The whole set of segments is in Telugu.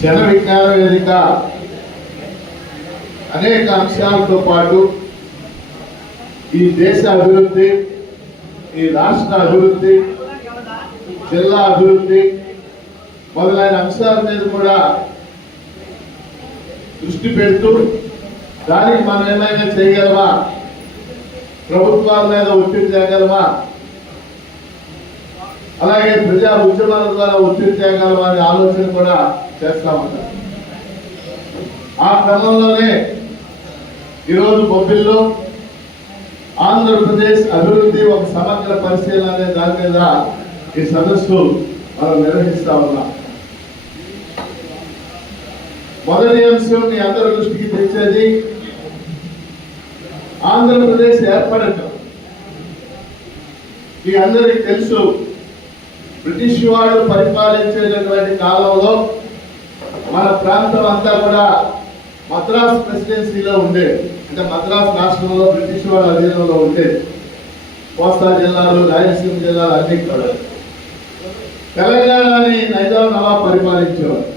జన విజ్ఞాన వేదిక అనేక అంశాలతో పాటు ఈ దేశ అభివృద్ధి, ఈ రాష్ట్ర అభివృద్ధి, జిల్లా అభివృద్ధి మొదలైన అంశాల మీద కూడా దృష్టి పెడుతూ దానికి మనం ఏమైనా చేయగలమా, ప్రభుత్వాల మీద ఒత్తిడి చేయగలమా, అలాగే ప్రజా ఉద్యమాల ద్వారా ఒత్తిడి చేయగలమా అనే ఆలోచన కూడా చేస్తా ఉంటాం. ఆ క్రమంలోనే ఈరోజు బొబ్బిల్లో ఆంధ్రప్రదేశ్ అభివృద్ధి ఒక సమగ్ర పరిశీలన అనే దాని మీద ఈ సదస్సు మనం నిర్వహిస్తా ఉన్నాం. మొదటి అంశం మీ అందరి దృష్టికి తెచ్చేది ఆంధ్రప్రదేశ్ ఏర్పడటం. మీ అందరికీ తెలుసు, బ్రిటిష్ వాళ్ళు పరిపాలించేటటువంటి కాలంలో మన ప్రాంతం అంతా కూడా మద్రాస్ ప్రెసిడెన్సీలో ఉండేది. అంటే మద్రాస్ రాష్ట్రంలో బ్రిటిష్ వాళ్ళ అధీనంలో ఉండేది. కోస్తా జిల్లాలు, రాయలసీమ జిల్లాలు అన్ని కూడా. తెలంగాణని నైజాం నవాబ్ పరిపాలించేవారు.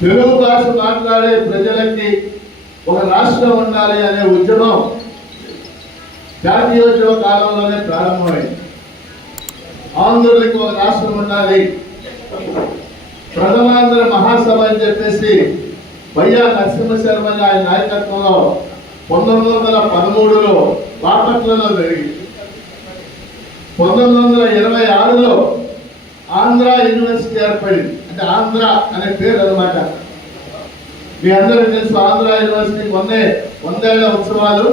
తెలుగు భాష మాట్లాడే ప్రజలకి ఒక రాష్ట్రం ఉండాలి అనే ఉద్యమం జాతీయోద్యమ కాలంలోనే ప్రారంభమైంది. ఆంధ్రులకి ఒక రాష్ట్రం ఉండాలి, ప్రథమాంధ్ర మహాసభ అని చెప్పేసి వైయా నరసింహశర్మ ఆయన నాయకత్వంలో 1913లో బాపట్లలో జరిగింది. 1926లో ఆంధ్ర యూనివర్సిటీ ఏర్పడింది. అంటే ఆంధ్ర అనే పేరు అన్నమాట. మీ అందరికీ తెలుసు, ఆంధ్ర యూనివర్సిటీ మొన్నే 100 ఏళ్ల ఉత్సవాలు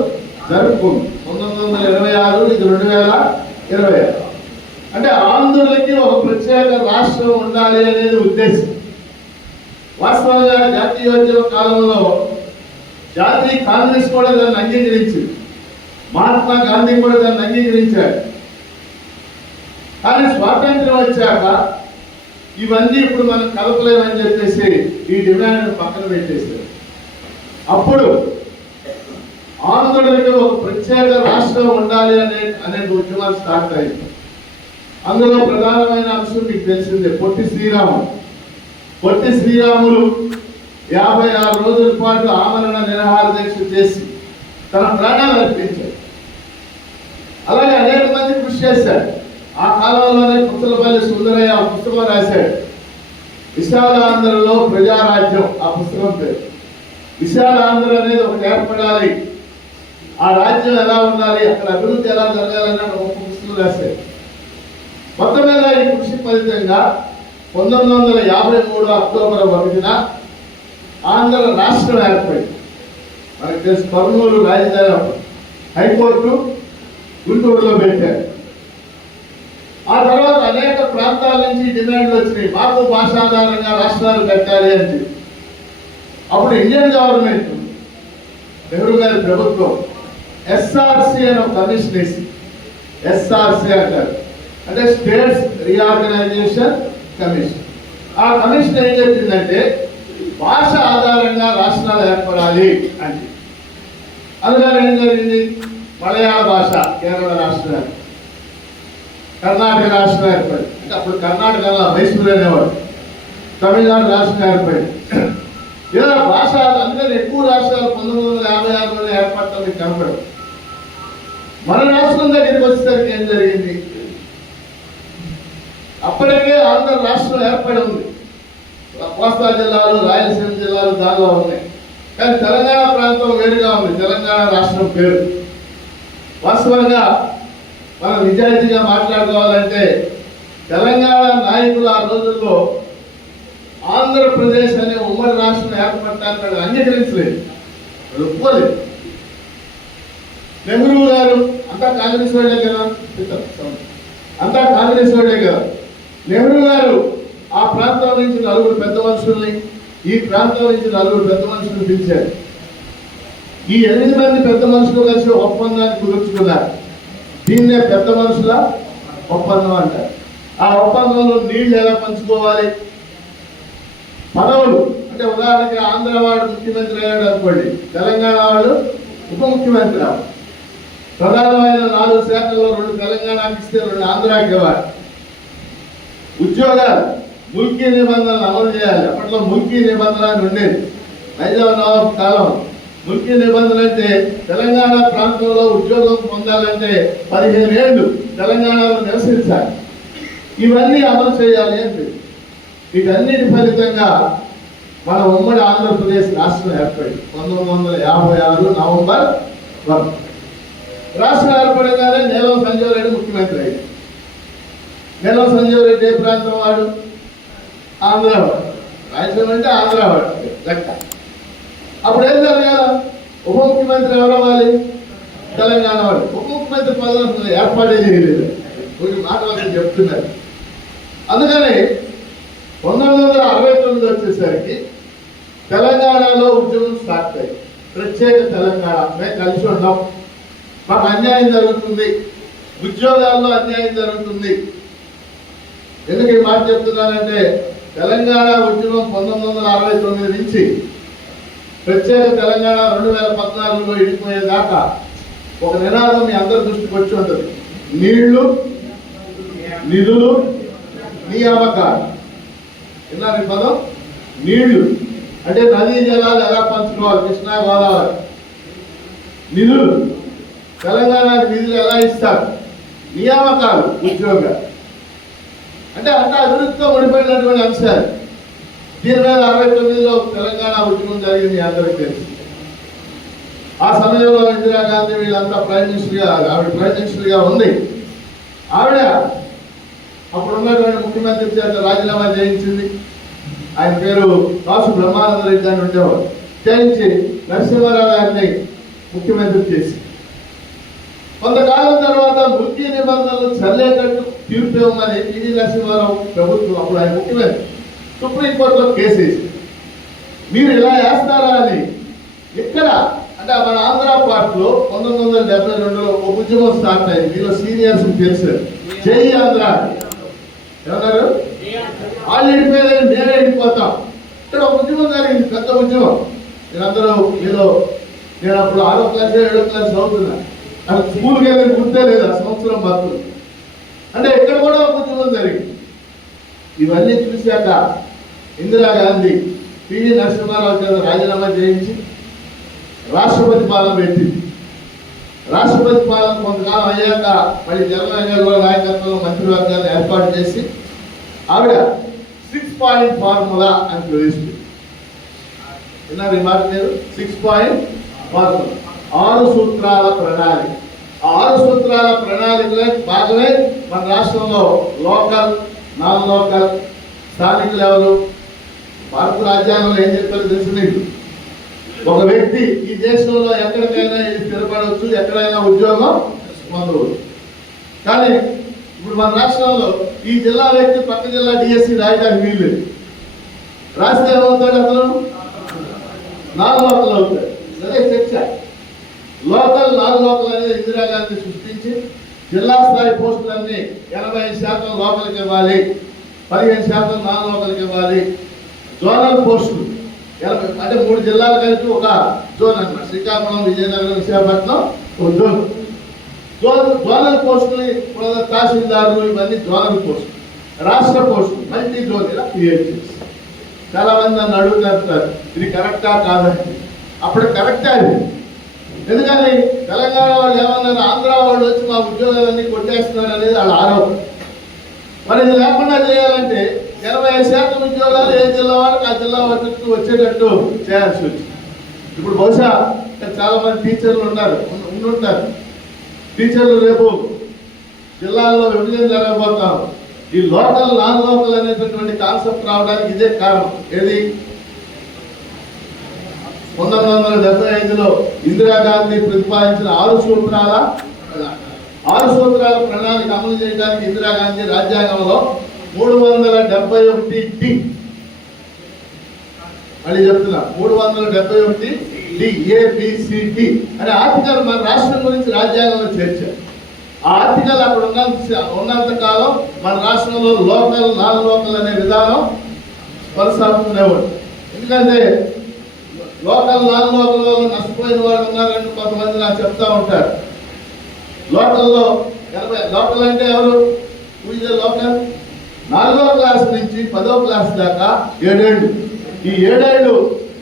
జరుపుకుంది. 1926, ఇది 2026. అంటే ఆంధ్రులకి ఒక ప్రత్యేక రాష్ట్రం ఉండాలి అనేది ఉద్దేశం. వాస్తవంగా జాతీయోద్యమ కాలంలో జాతీయ కాంగ్రెస్ కూడా దాన్ని అంగీకరించింది, మహాత్మా గాంధీ కూడా దాన్ని అంగీకరించారు. కానీ స్వాతంత్రం వచ్చాక ఇవన్నీ ఇప్పుడు మనం కలపలేమని చెప్పేసి ఈ డిమాండ్ పక్కన పెట్టేశారు. అప్పుడు ఆంధ్రులకి ఒక ప్రత్యేక రాష్ట్రం ఉండాలి అనే ఉద్యమాలు స్టార్ట్ అయింది. అందులో ప్రధానమైన అంశం మీకు తెలిసిందే, పొట్టి శ్రీరాములు. పొట్టి శ్రీరాములు 56 రోజుల పాటు ఆమరణ నిరాహార దీక్ష చేసి తన ప్రాణాలు అర్పించారు. అలాగే అనేక మంది కృషి చేశారు. ఆ కాలంలోనే పుస్తలపల్లి సుందరయ్య పుస్తకం రాశాడు, విశాలాంధ్రలో ప్రజారాజ్యం. ఆ పుస్తకం పేరు. విశాలాంధ్ర అనేది ఒకటి ఏర్పడాలి, ఆ రాజ్యం ఎలా ఉండాలి, అక్కడ అభివృద్ధి ఎలా జరగాలని ఒక పుస్తకం రాశాడు. మొత్తం మీద ఈ కృషి ఫలితంగా 1953 అక్టోబర్ 1న ఆంధ్ర రాష్ట్రం ఏర్పడింది. మనకి తెలుసు, కర్నూలు రాజధాని, హైకోర్టు గుంటూరులో పెట్టారు. ఆ తర్వాత అనేక ప్రాంతాల నుంచి డిమాండ్లు వచ్చినాయి, మాకు భాషాధారంగా రాష్ట్రాలు పెట్టాలి అని చెప్పి. అప్పుడు ఇండియన్ గవర్నమెంట్, నెహ్రూ గారి ప్రభుత్వం ఎస్ఆర్సి అని ఒక కమిషన్ వేసి, ఎస్ఆర్సి అంటారు, అంటే స్టేట్స్ రీఆర్గనైజేషన్ కమిషన్. ఆ కమిషన్ ఏం చెప్పిందంటే భాష ఆధారంగా రాష్ట్రాలు ఏర్పడాలి అని. అందుకని ఏం జరిగింది, మలయాళ భాష కేరళ రాష్ట్రం, కర్ణాటక రాష్ట్రం ఏర్పడింది. అంటే అప్పుడు కర్ణాటకలో మైసూరు అనేవాడు. తమిళనాడు రాష్ట్రం ఏర్పడింది. ఇలా భాష, అందుకని ఎక్కువ రాష్ట్రాలు 1956లో ఏర్పడటం మీకు కనపడదు. మన రాష్ట్రం దగ్గరికి వచ్చేసరికి ఏం జరిగింది, అప్పటికే ఆంధ్ర రాష్ట్రం ఏర్పడి ఉంది. కోస్తా జిల్లాలు, రాయలసీమ జిల్లాలు దానిలో ఉన్నాయి. కానీ తెలంగాణ ప్రాంతం వేరుగా ఉంది. తెలంగాణ రాష్ట్రం పేరు. వాస్తవంగా మనం నిజాయితీగా మాట్లాడుకోవాలంటే తెలంగాణ నాయకులు ఆ రోజుల్లో ఆంధ్రప్రదేశ్ అనే ఉమ్మడి రాష్ట్రం ఏర్పడటానికి అంగీకరించలేదు, ఒప్పుకోలేదు. నెహ్రూ గారు అంతా కాంగ్రెస్ వాళ్ళే కదా, అంతా కాంగ్రెస్ వాళ్ళే కదా. నెహ్రూ గారు ఆ ప్రాంతం నుంచి 4 పెద్ద మనుషుల్ని, ఈ ప్రాంతం నుంచి 4 పెద్ద మనుషుల్ని పిలిచారు. ఈ 8 మంది పెద్ద మనుషులు కలిసి ఒప్పందాన్ని కుదుర్చుకున్నారు. దీన్నే పెద్ద మనుషుల ఒప్పందం అంటారు. ఆ ఒప్పందంలో నీళ్లు ఎలా పంచుకోవాలి, పదవులు, అంటే ఉదాహరణకి ఆంధ్ర వాడు ముఖ్యమంత్రి అయ్యాడు అనుకోండి, తెలంగాణ వాడు ఉప ముఖ్యమంత్రి. ప్రధానమైన 4 శాఖల్లో 2 తెలంగాణకి ఇస్తే 2 ఆంధ్రాకి ఇవ్వాలి. ఉద్యోగాలు ముల్కీ నిబంధనలు అమలు చేయాలి. అప్పట్లో ముల్కీ నిబంధన అని ఉండేది. నైజాం నవాబ్ కాలం ముల్కీ నిబంధన అంటే తెలంగాణ ప్రాంతంలో ఉద్యోగం పొందాలంటే 15 ఏళ్ళు తెలంగాణలో నివసించాలి. ఇవన్నీ అమలు చేయాలి అంటే వీటన్నిటి ఫలితంగా మన ఉమ్మడి ఆంధ్రప్రదేశ్ రాష్ట్రం ఏర్పడింది 1956 నవంబర్ 1. రాష్ట్రం ఏర్పడగానే నీలం సంజీవ్ రెడ్డి ముఖ్యమంత్రి అయ్యాడు. నీలం సంజీవ్ రెడ్డి ఏ ప్రాంతం వాడు? ఆంధ్రవాడు. రాయలసీమ అంటే ఆంధ్రవాడు లెక్క. అప్పుడు ఏం జరగాల? ఉప ముఖ్యమంత్రి ఎవరు అవ్వాలి? తెలంగాణ వాడు. ఉప ముఖ్యమంత్రి పదవులు ఏర్పాటే చేయలేదు. కొన్ని మాటలు చెప్తున్నారు. అందుకని 1969 వచ్చేసరికి తెలంగాణలో ఉద్యమం స్టార్ట్ అయ్యి ప్రత్యేక తెలంగాణ మేము కలిసి ఉన్నాం, మాకు అన్యాయం జరుగుతుంది, ఉద్యోగాల్లో అన్యాయం జరుగుతుంది. ఎందుకు ఈ మాట చెప్తున్నానంటే తెలంగాణ ఉద్యమం 1969 నుంచి ప్రత్యేక తెలంగాణ 2014లో ఇడిపోయేదాకా ఒక నినాదం మీ అందరి దృష్టికి వచ్చి ఉంటుంది. నీళ్లు, నిధులు, నియామకాలు. విన్నారు ఈ పదం? నీళ్లు అంటే నదీ జలాలు ఎలా పంచుకోవాలి, కృష్ణా గోదావరి. నిధులు, తెలంగాణకు నిధులు ఎలా ఇస్తారు. నియామకాలు, ఉద్యోగాలు. అంటే అంత అభివృద్ధితో ముడిపడినటువంటి అంశాలు. దీని మీద 69లో తెలంగాణ ఉద్యమం జరిగింది, అందరికీ తెలుసు. ఆ సమయంలో ఇందిరాగాంధీ వీళ్ళంతా ప్రైమ్ మినిస్టర్గా, ఆవిడ ప్రైమ్ మినిస్టర్గా ఉంది. ఆవిడ అప్పుడు ఉన్నటువంటి ముఖ్యమంత్రి చేత రాజీనామా చేయించింది. ఆయన పేరు కాసు బ్రహ్మానంద రెడ్డి అని ఉండేవాడు. చేయించి నరసింహారావు గారిని ముఖ్యమంత్రి చేసి కొంతకాలం తర్వాత ముల్కీ నిబంధనలు చల్లేటట్టు తీర్పు ఇవ్వమని పివి నరసింహారావు ప్రభుత్వం, అప్పుడు ఆయన ముఖ్యమంత్రి, సుప్రీంకోర్టులో కేసు వేసి మీరు ఇలా వేస్తారా అని. ఇక్కడ అంటే మన ఆంధ్ర పార్టీలో 1972లో ఒక ఉద్యమం స్టార్ట్ అయింది. మీలో సీనియర్స్ తెలుసు, జై ఆంధ్ర. ఏమన్నారు? వాళ్ళు వెళ్ళిపోయారని నేనే వెళ్ళిపోతాం. ఇక్కడ ఒక ఉద్యమం జరిగింది, పెద్ద ఉద్యమం. మీరందరూ మీలో, నేను అప్పుడు 6వ క్లాస్ 7వ క్లాస్ చదువుతున్నా. నాకు స్కూల్కి వెళ్ళి గుర్తే లేదు ఆ సంవత్సరం బతులు. అంటే ఇక్కడ కూడా ఒక ఉద్యమం జరిగింది. ఇవన్నీ చూశాక ఇందిరాగాంధీ పివి నరసింహారావు చేత రాజీనామా చేయించి రాష్ట్రపతి పాలన పెట్టింది. రాష్ట్రపతి పాలన కొంతకాలం అయ్యాక మళ్ళీ జవహర్లాల్ నెహ్రూ నాయకత్వంలో మంత్రివర్గాన్ని ఏర్పాటు చేసి ఆవిడ 6 పాయింట్ ఫార్ములా అని ప్రవేశించింది. విన్నారు ఈ మాట మీరు? 6 పాయింట్ ఫార్ములా, 6 సూత్రాల ప్రణాళిక. ఆ 6 సూత్రాల ప్రణాళికలో భాగమే మన రాష్ట్రంలో లోకల్, నాన్ లోకల్, స్థానిక లెవెల్. భారత రాజ్యాంగంలో ఏం చెప్పారో తెలుసు మీకు? ఒక వ్యక్తి ఈ దేశంలో ఎక్కడికైనా స్థిరపడవచ్చు, ఎక్కడైనా ఉద్యోగం పొందవచ్చు. కానీ ఇప్పుడు మన రాష్ట్రంలో ఈ జిల్లా వ్యక్తి పక్క జిల్లా డిఎస్సి రాయడానికి వీల్లేదు. రాస్తే ఏమవుతాడు? అతను నాన్ లోకల్ అవుతాడు. అదే చర్చ. లోకల్, నాన్ లోకల్ అనేది ఇందిరాగాంధీ సృష్టించి జిల్లా స్థాయి పోస్టులన్నీ 85% లోకల్కి ఇవ్వాలి, 15% నాన్ లోకల్కి ఇవ్వాలి. జోనల్ పోస్టులు అంటే 3 జిల్లాలు కలిపి ఒక జోన్ అన్నమాట. శ్రీకాకుళం, విజయనగరం, విశాఖపట్నం ఒక జోన్. జోనల్ పోస్టులు, తహసీల్దారులు, ఇవన్నీ జోనల్ పోస్టులు. రాష్ట్ర పోస్టులు మల్టీ జోన్ ఇలా క్రియేట్ చేసి చాలా మంది నన్ను అడుగుతారు ఇది కరెక్టా కాదని. అప్పుడు కరెక్టే అది. ఎందుకని తెలంగాణ వాళ్ళు ఏమన్నారు, ఆంధ్ర వాళ్ళు వచ్చి మా ఉద్యోగాలన్నీ కొట్టేస్తున్నారు అనేది వాళ్ళ ఆరోపణ. మరి ఇది లేకుండా చేయాలంటే 85% ఉద్యోగాలు ఏ జిల్లా వాళ్ళకి ఆ జిల్లా వచ్చేటట్టు చేయాల్సి వచ్చింది. ఇప్పుడు బహుశా చాలా మంది టీచర్లు ఉండుంటారు. టీచర్లు రేపు జిల్లాల్లో విభజన జరగబోతాం. ఈ లోకల్, నాన్ లోకల్ అనేటటువంటి కాన్సెప్ట్ రావడానికి ఇదే కారణం. ఏది? 1975లో ఇందిరాగాంధీ ప్రతిపాదించిన 6 సూత్రాల ప్రణాళిక అమలు చేయడానికి ఇందిరాగాంధీ రాజ్యాంగంలో 371D, మళ్ళీ చెప్తున్నా 371D ABCD అనే ఆర్టికల్ మన రాష్ట్రం గురించి రాజ్యాంగంలో చేర్చారు. ఆ ఆర్టికల్ అక్కడ ఉన్నంత కాలం మన రాష్ట్రంలో లోకల్, నాన్ లోకల్ అనే విధానం కొనసాగుతూనే ఉంటుంది. ఎందుకంటే లోకల్, నాన్ లోకల్ వల్ల నష్టపోయిన వాళ్ళు ఉన్నారంటే కొంతమంది నాకు చెప్తా ఉంటారు. లోకల్లో లోకల్ అంటే ఎవరు? లోకల్ 4వ క్లాస్ నుంచి 10వ క్లాస్ దాకా 7 ఏళ్ళు. ఈ 7 ఏళ్ళు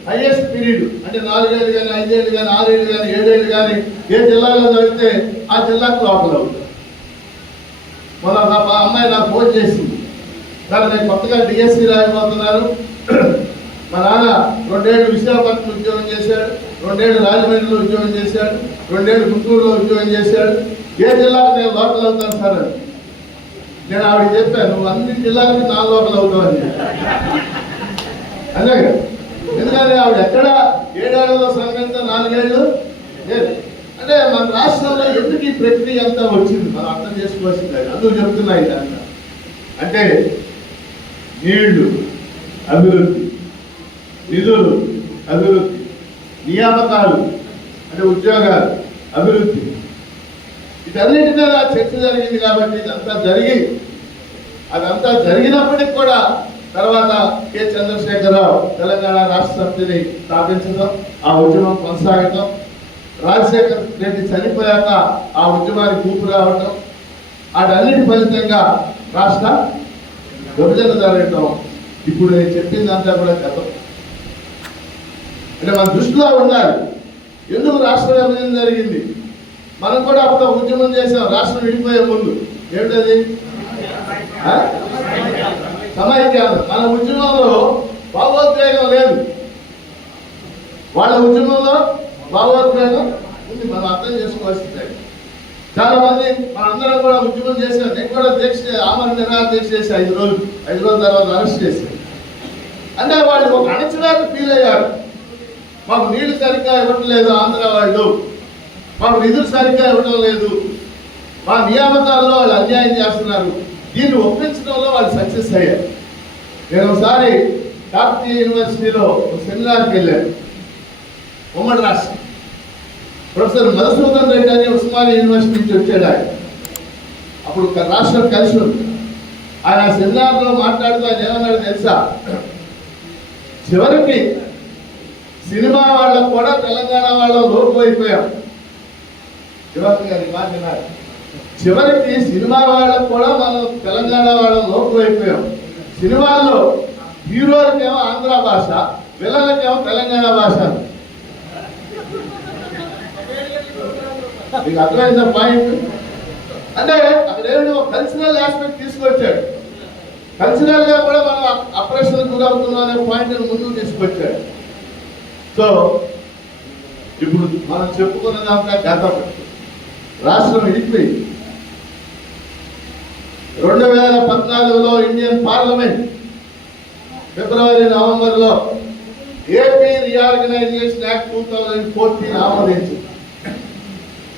హైయెస్ట్ పీరియడ్. అంటే 4 ఏళ్ళు కానీ 5 ఏళ్ళు కానీ 6 ఏళ్ళు కానీ 7 ఏళ్ళు కానీ ఏ జిల్లాలో చదివితే ఆ జిల్లాకు లోపల అవుతుంది. మన అమ్మాయి నాకు ఫోన్ చేసింది, కానీ నేను కొత్తగా డిఎస్సి రాయబోతున్నాను. మా నాన్న 2 ఏళ్ళు విశాఖపట్నం ఉద్యోగం చేశాడు, 2 ఏళ్ళు రాజమండ్రిలో ఉద్యోగం చేశాడు, 2 ఏళ్ళు గుంటూరులో ఉద్యోగం చేశాడు. ఏ జిల్లాకు నేను లోపల అవుతాను సార్ అని నేను ఆవిడకి చెప్పాను. నువ్వు అన్ని జిల్లాలకి నా లోపల అవుతావు అని. అదే కదా, ఎందుకంటే ఆవిడ ఎక్కడ 7 ఏళ్లలో సంగతి 4 ఏళ్ళు లేదు. అంటే మన రాష్ట్రంలో ఎందుకు ఈ ప్రక్రియ అంతా వచ్చింది మనం అర్థం చేసుకోవాల్సింది. అందుకు చెప్తున్నాయి దాంట్లో. అంటే నీళ్లు అభివృద్ధి, నిధులు అభివృద్ధి, నియామకాలు అంటే ఉద్యోగాలు అభివృద్ధి, వీటన్నిటి మీద చర్చ జరిగింది. కాబట్టి ఇదంతా అదంతా జరిగినప్పటికి కూడా తర్వాత కె. చంద్రశేఖరరావు తెలంగాణ రాష్ట్ర సమితిని స్థాపించడం, ఆ ఉద్యమం కొనసాగటం, రాజశేఖర్ రెడ్డి చనిపోయాక ఆ ఉద్యమానికి ఊపు రావటం, వాటన్నిటి ఫలితంగా రాష్ట్ర విభజన జరగటం. ఇప్పుడు నేను చెప్పిందంతా కూడా గతం. అంటే మన దృష్టిలో ఉండాలి ఎందుకు రాష్ట్ర విభజన జరిగింది. మనం కూడా అప్పుడు ఉద్యమం చేసాం రాష్ట్రం విడిపోయే ముందు. ఏమిటది? సమైక్యాంధ్ర. మన ఉద్యమంలో భావోద్వేగం లేదు, వాళ్ళ ఉద్యమంలో భావోద్వేగం ఉంది. మనం అర్థం చేసుకోవాల్సిందే. చాలా మంది మనందరం కూడా ఉద్యమం చేశారు. నేను కూడా ఆమరణ నిరాహార దీక్ష చేసి 5 రోజుల తర్వాత అరెస్ట్ చేశాను. అంటే వాళ్ళు ఒక అణచివేత ఫీల్ అయ్యారు. మాకు నీళ్లు సరిగ్గా ఇవ్వట్లేదు ఆంధ్ర వాళ్ళు, మాకు నిధులు సరిగ్గా ఇవ్వడం లేదు, మా నియామకాల్లో వాళ్ళు అన్యాయం చేస్తున్నారు. దీన్ని ఒప్పించడంలో వాళ్ళు సక్సెస్ అయ్యారు. నేను ఒకసారి కాకతీయ యూనివర్సిటీలో సెమినార్కి వెళ్ళాను. ఉమ్మడి రాష్ట్రం ప్రొఫెసర్ మధుసూదన్ రెడ్డి అని ఉస్మానియా యూనివర్సిటీ నుంచి వచ్చాడు ఆయన. అప్పుడు రాష్ట్రం కలిసి ఉంది. ఆయన సెమినార్లో మాట్లాడుతూ ఆయన ఏమన్నాడు తెలుసా? చివరికి సినిమా వాళ్ళకు కూడా తెలంగాణ వాళ్ళు లోపు అయిపోయాం. చివరికి సినిమా వాళ్ళకు కూడా మనం తెలంగాణ వాళ్ళం లోపు అయిపోయాం. సినిమాల్లో హీరోలకేమో ఆంధ్ర భాష, విలన్లకేమో తెలంగాణ భాష. మీకు అర్థమైందా పాయింట్? అంటే అక్కడ ఏమిటి ఒక కల్చరల్ ఆస్పెక్ట్ తీసుకొచ్చాడు. కల్చరల్ గా కూడా మనం అప్రెషన్ గురవుతున్నాం అనే పాయింట్ ముందుకు తీసుకొచ్చాడు. సో ఇప్పుడు మనం చెప్పుకున్నదంతా గతం. రాష్ట్రం విడిపోయింది. 2014లో ఇండియన్ పార్లమెంట్ ఫిబ్రవరి నవంబర్లో ఏపీ రీఆర్గనైజేషన్ యాక్ట్ 2014 ఆమోదించింది.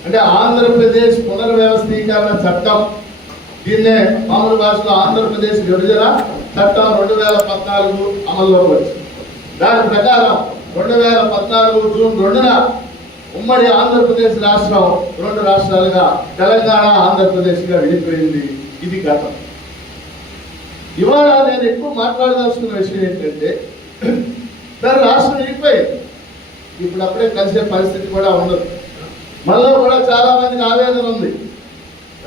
అంటే ఆంధ్రప్రదేశ్ పునర్వ్యవస్థీకరణ చట్టం, దీన్నే మామూలు భాషలో ఆంధ్రప్రదేశ్ విభజన చట్టం 2014 అమల్లోకి వచ్చింది. దాని ప్రకారం 2014 జూన్ 2న ఉమ్మడి ఆంధ్రప్రదేశ్ రాష్ట్రం 2 రాష్ట్రాలుగా తెలంగాణ ఆంధ్రప్రదేశ్గా విడిపోయింది. ఇది గతం. ఇవాళ నేను ఎక్కువ మాట్లాడదలుచుకున్న విషయం ఏంటంటే రాష్ట్రం విడిపోయింది. ఇప్పుడు అప్పుడే కలిసే పరిస్థితి కూడా ఉండదు. మనలో కూడా చాలా మందికి ఆవేదన ఉంది.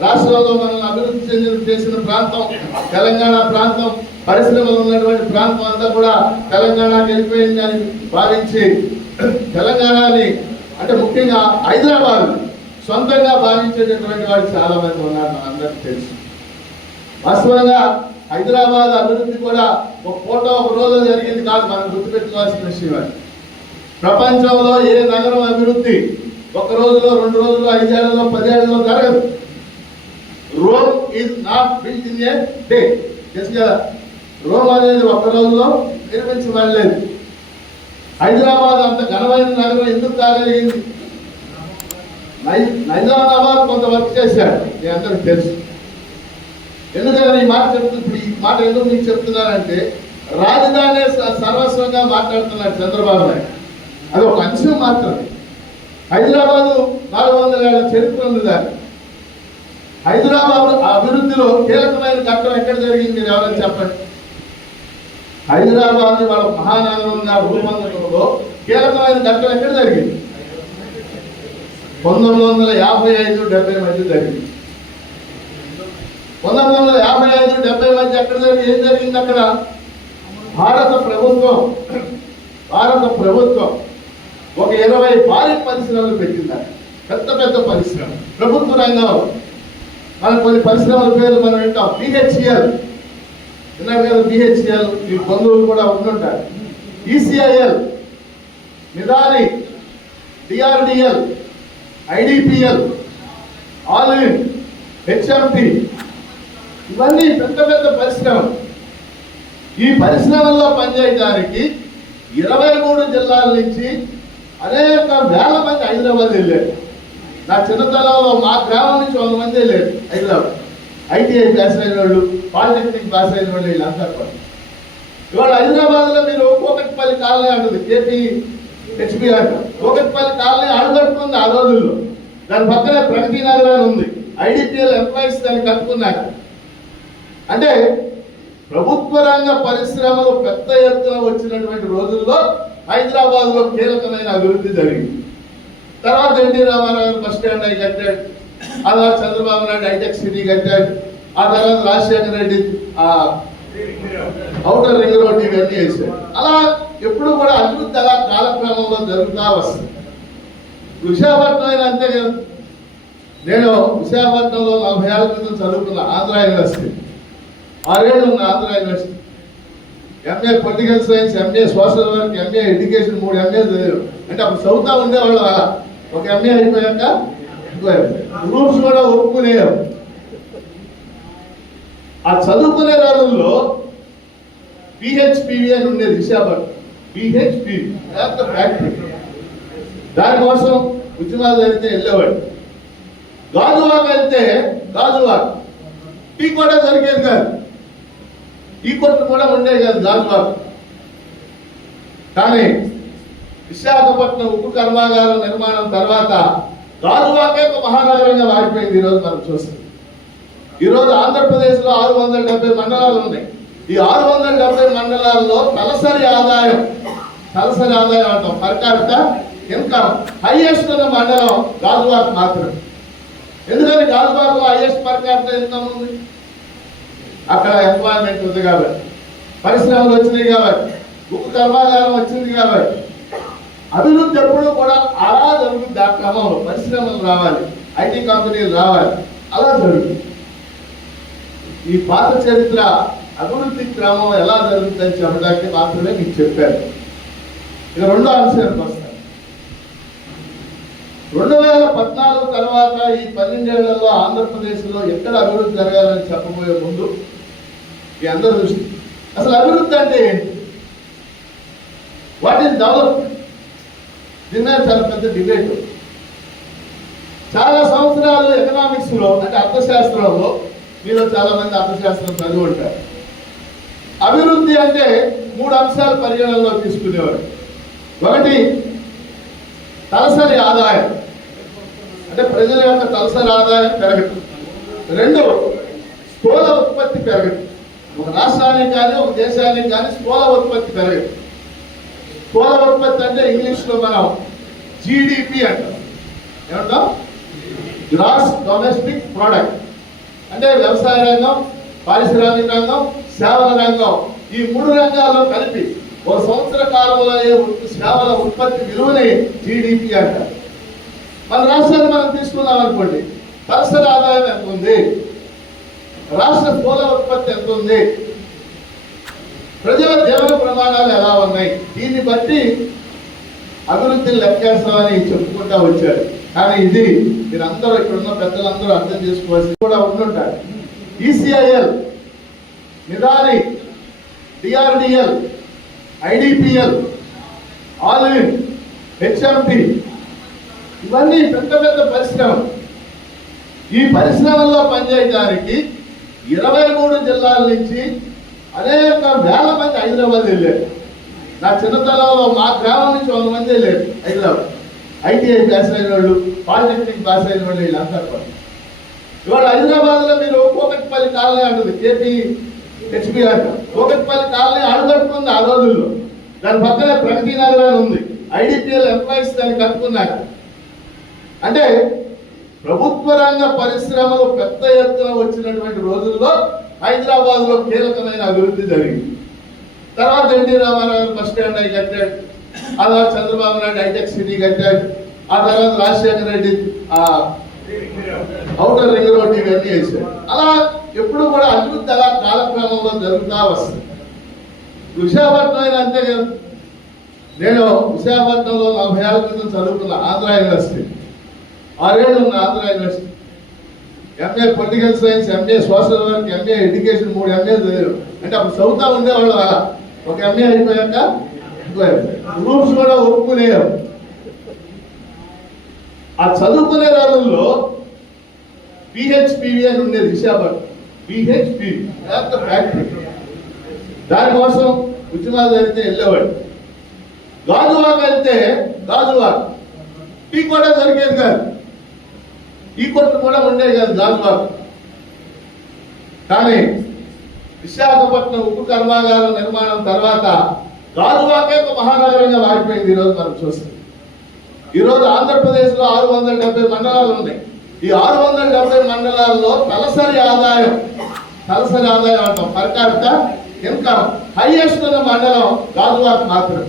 రాష్ట్రంలో మనల్ని అభివృద్ధి చేసిన ప్రాంతం తెలంగాణ ప్రాంతం, పరిశ్రమలు ఉన్నటువంటి ప్రాంతం అంతా కూడా తెలంగాణకి వెళ్ళిపోయింది అని భావించి తెలంగాణని అంటే ముఖ్యంగా హైదరాబాద్ సొంతంగా భావించేటటువంటి వాడు చాలా మంది ఉన్నారు. మనందరికీ తెలుసు. వాస్తవంగా హైదరాబాద్ అభివృద్ధి కూడా ఒక ఫోటో ఒక రోజు జరిగింది కాదు. మనం గుర్తుపెట్టుకోవాల్సిన విషయం. ప్రపంచంలో ఏ నగరం అభివృద్ధి 1 రోజులో 2 రోజుల్లో 5 ఏళ్లలో 10 ఏళ్లలో జరగదు. Rome is not built in a day. తెలుసు కదా, రోమ్ అనేది 1 రోజులో నిర్మించబడలేదు. హైదరాబాద్ అంత ఘనమైన నగరం ఎందుకు కాగలిగింది? నైజామాబాద్ కొంత వర్క్ చేశాడు, మీ అందరికి తెలుసు. ఎందుకంటే ఈ మాట చెప్తుంది. ఈ మాట ఎందుకు మీకు చెప్తున్నానంటే రాజధాని సర్వస్వంగా మాట్లాడుతున్నాడు చంద్రబాబు నాయుడు. అది ఒక అంశం మాత్రమే. హైదరాబాదు 400 ఏళ్ల చరిత్ర ఉంది. దాన్ని హైదరాబాద్ అభివృద్ధిలో కీలకమైన ఘట్టం ఎక్కడ జరిగింది మీరు ఎవరైనా చెప్పండి. హైదరాబాద్ వాళ్ళ మహానగరంగా రూపొందడంలో కీలకమైన ఘట్టం ఎక్కడ జరిగింది? 1955-70 మధ్య జరిగింది. 1955, 70 మధ్య ఎక్కడ ఏం జరిగింది? అక్కడ భారత ప్రభుత్వం ఒక 20 భారీ పరిశ్రమలు పెట్టింది. పెద్ద పెద్ద పరిశ్రమ ప్రభుత్వ రంగంలో. మనం కొన్ని పరిశ్రమల పేర్లు మనం వింటాం. BHEL విన్నారు కదా, BHEL మీ బంధువులు కూడా ఉంటుంటారు. ECIL, Midhani, DRDL, IDPL, Allwyn, HMT, ఇవన్నీ పెద్ద పెద్ద పరిశ్రమలు. ఈ పరిశ్రమల్లో పనిచేయడానికి 23 జిల్లాల నుంచి అనేక వేల మంది హైదరాబాద్ వెళ్ళారు. నా చిన్నతనంలో మా గ్రామం నుంచి 100 మంది వెళ్ళారు హైదరాబాద్. ITI పాస్ అయిన వాళ్ళు, పాలిటెక్నిక్ పాస్ అయిన వాళ్ళు, వీళ్ళంతా కూడా. ఇవాళ హైదరాబాద్లో మీరు కోకట్పల్లి కాలనీ అంటుంది, KPHB అంట. కోకట్పల్లి కాలనీ అడుగట్టుకుంది ఆ రోజుల్లో. దాని పక్కనే ప్రగతి నగర్ ఉంది. IDPL ఎంప్లాయీస్ దాన్ని కట్టుకున్నాక. అంటే ప్రభుత్వ రంగ పరిశ్రమలు పెద్ద ఎత్తున వచ్చినటువంటి రోజుల్లో హైదరాబాద్ లో కీలకమైన అభివృద్ధి జరిగింది. తర్వాత ఎన్టీ రామారావు బస్ స్టాండ్ అయి కట్టాడు. ఆ తర్వాత చంద్రబాబు నాయుడు హైటెక్ సిటీ కట్టాడు. ఆ తర్వాత Rajasekhara Reddy outer ring road ఇవన్నీ వేశాడు. అలా ఎప్పుడు కూడా అభివృద్ధి అలా కాలక్రమంలో జరుగుతూ వస్తుంది. విశాఖపట్నం అయినా అంతే కదా. నేను విశాఖపట్నంలో 40 ఏళ్ల క్రితం చదువుకున్న ఆంధ్ర యూనివర్సిటీ, 6 ఏళ్ళు ఉన్న Andhra university. MA political science, MA social work, MA education, 3 MA చదివారు. అంటే అప్పుడు చదువుతా ఉండేవాళ్ళు. అలా ఒక MA అయిపోయాక రూల్స్ కూడా ఒప్పుకునేవారు. ఆ చదువుకునే రోజుల్లో PHPV అని ఉండేది విశాఖపట్నం. PHPV factory. దానికోసం ఉద్యమాలు జరిగితే వెళ్ళేవాడు. గాజువాక వెళ్తే గాజువాక టీ కూడా దొరికేది కాదు. టీ కొట్లు కూడా ఉండేది కాదు గాజువాక. కానీ విశాఖపట్నం ఉక్కు కర్మాగారం నిర్మాణం తర్వాత గాజువాకే ఒక మహానగరంగా మారిపోయింది. ఈరోజు మనం చూస్తాం. ఈరోజు ఆంధ్రప్రదేశ్లో 670 మండలాలు ఉన్నాయి. ఈ 670 మండలాల్లో తలసరి ఆదాయం అంటాం, పర్ క్యాపిటా ఇన్కమ్ హైయెస్ట్ ఉన్న మండలం గాజువాక మాత్రం. ఎందుకని గాజువాకలో హైయెస్ట్ పర్ క్యాపిటా ఇన్కమ్ ఉంది? అక్కడ ఎంప్లాయ్మెంట్ ఉంది కాబట్టి, పరిశ్రమలు వచ్చినాయి కాబట్టి, ఉక్కు కర్మాగారం వచ్చింది కాబట్టి. అభివృద్ధి ఎప్పుడు కూడా అలా జరుగుతుంది. ఆ క్రమంలో పరిశ్రమలు రావాలి, IT కంపెనీలు రావాలి, అలా జరుగుతుంది. ఈ పాత చరిత్ర అభివృద్ధి క్రమం ఎలా జరుగుతుందని చెప్పడానికి మాత్రమే మీకు చెప్పాను. ఇక రెండో అంశానికి వస్తాను. 2014 తర్వాత ఈ 12 ఏళ్లలో ఆంధ్రప్రదేశ్లో ఎక్కడ అభివృద్ధి జరగాలని చెప్పబోయే ముందు ఈ అందరూ దృష్టి, అసలు అభివృద్ధి అంటే ఏంటి? What is development? దీని మీద చాలా పెద్ద డిబేట్. చాలా సంవత్సరాలు ఎకనామిక్స్ లో, అంటే అర్థశాస్త్రంలో, మీలో చాలా మంది అర్థశాస్త్రం చదివి ఉంటారు. అభివృద్ధి అంటే 3 అంశాలు పరిగణనలో తీసుకునేవారు. ఒకటి తలసరి ఆదాయం, అంటే ప్రజల యొక్క తలసరి ఆదాయం పెరగదు. 2 స్థూల ఉత్పత్తి పెరగదు. ఒక రాష్ట్రానికి కానీ ఒక దేశానికి కానీ స్థూల ఉత్పత్తి పెరగదు. స్థూల ఉత్పత్తి అంటే ఇంగ్లీష్లో మనం GDP అంటాం. ఏమంటాం? Gross domestic product. అంటే వ్యవసాయ రంగం, పారిశ్రామిక రంగం, సేవల రంగం, ఈ 3 రంగాల్లో కలిపి ఒక సంవత్సర కాలంలో సేవల ఉత్పత్తి విలువని GDP అంటారు. మన రాష్ట్రాన్ని మనం తీసుకున్నాం అనుకోండి, తలసరి ఆదాయం ఎంత ఉంది, రాష్ట్ర స్థూల ఉత్పత్తి ఎంత ఉంది, ప్రజల జీవన ప్రమాణాలు ఎలా ఉన్నాయి, దీన్ని బట్టి అభివృద్ధిని లెక్కేస్తామని చెప్పుకుంటా వచ్చారు. కానీ ఇది మీరందరూ ఇక్కడ ఉన్న పెద్దలందరూ అర్థం చేసుకోవాల్సి కూడా ఉంటుంటారు. ECIL, Midhani, DRDL, IDPL, Allwyn, HMT, ఇవన్నీ పెద్ద పెద్ద పరిశ్రమలు. ఈ పరిశ్రమల్లో పనిచేయడానికి 23 జిల్లాల నుంచి అనేక వేల మంది హైదరాబాద్ వెళ్ళారు. నా చిన్నతనంలో మా గ్రామం నుంచి 100 మంది వెళ్ళారు హైదరాబాద్. ITI పాస్ అయిన వాళ్ళు, పాలిటెక్నిక్ పాస్ అయిన వాళ్ళు, వీళ్ళంతా కూడా. ఇవాళ హైదరాబాద్లో మీరు కోకట్పల్లి కాలనీ అంటుంది, KPHB అంట. కోకట్పల్లి కాలనీ అడుగట్టుకుంది ఆ రోజుల్లో. దాని పక్కనే ప్రగతి నగర్ ఉంది. IDPL ఎంప్లాయీస్ దాన్ని కట్టుకున్నాక. అంటే ప్రభుత్వ రంగ పరిశ్రమలు పెద్ద ఎత్తున వచ్చినటువంటి రోజుల్లో హైదరాబాద్ లో కీలకమైన అభివృద్ధి జరిగింది. తర్వాత ఎన్టీ రామారావు బస్ స్టాండ్ అయి కట్టాడు, ఆ తర్వాత చంద్రబాబు నాయుడు హైటెక్ సిటీ కట్టాడు, ఆ తర్వాత Rajasekhara Reddy outer ring road ఇవన్నీ వేశాడు. అలా ఎప్పుడు కూడా అభివృద్ధి అలా కాలక్రమంలో జరుగుతూ వస్తుంది. విశాఖపట్నం అయినా అంతే కదా. నేను విశాఖపట్నంలో 40 ఏళ్ల క్రితం చదువుకున్న ఆంధ్ర యూనివర్సిటీ, 6 ఏళ్ళు ఉన్న Andhra university, MA political science, MA social work, MA education, 3 MA చదివారు. అంటే అప్పుడు చదువుతా ఉండేవాళ్ళు. అలా ఒక ఎంఏ అయిపోయాక గ్రూప్స్ కూడా ఒప్పుకునేవారు. ఆ చదువుకునే రోజుల్లో పిహెచ్పివి అని ఉండేది విశాఖపట్నం. పిహెచ్పి ఫ్యాక్టరీ, దానికోసం ఉద్యమాలు జరిగితే వెళ్ళేవాడు. గాజువాక వెళ్తే గాజువాక టీ కూడా దొరికేది కాదు, ఈ కొట్టు కూడా ఉండేది కాదు గాజువాక. కానీ విశాఖపట్నం ఉక్కు కర్మాగారం నిర్మాణం తర్వాత గాజువాకే ఒక మహానగరంగా మారిపోయింది. ఈరోజు మనం చూస్తాం. ఈరోజు ఆంధ్రప్రదేశ్ లో 670 మండలాలు ఉన్నాయి. ఈ 670 మండలాల్లో తలసరి ఆదాయం అంటాం, పర్ క్యాపిటల్ ఇన్కమ్ హైయెస్ట్ ఉన్న మండలం గాజువాక మాత్రమే.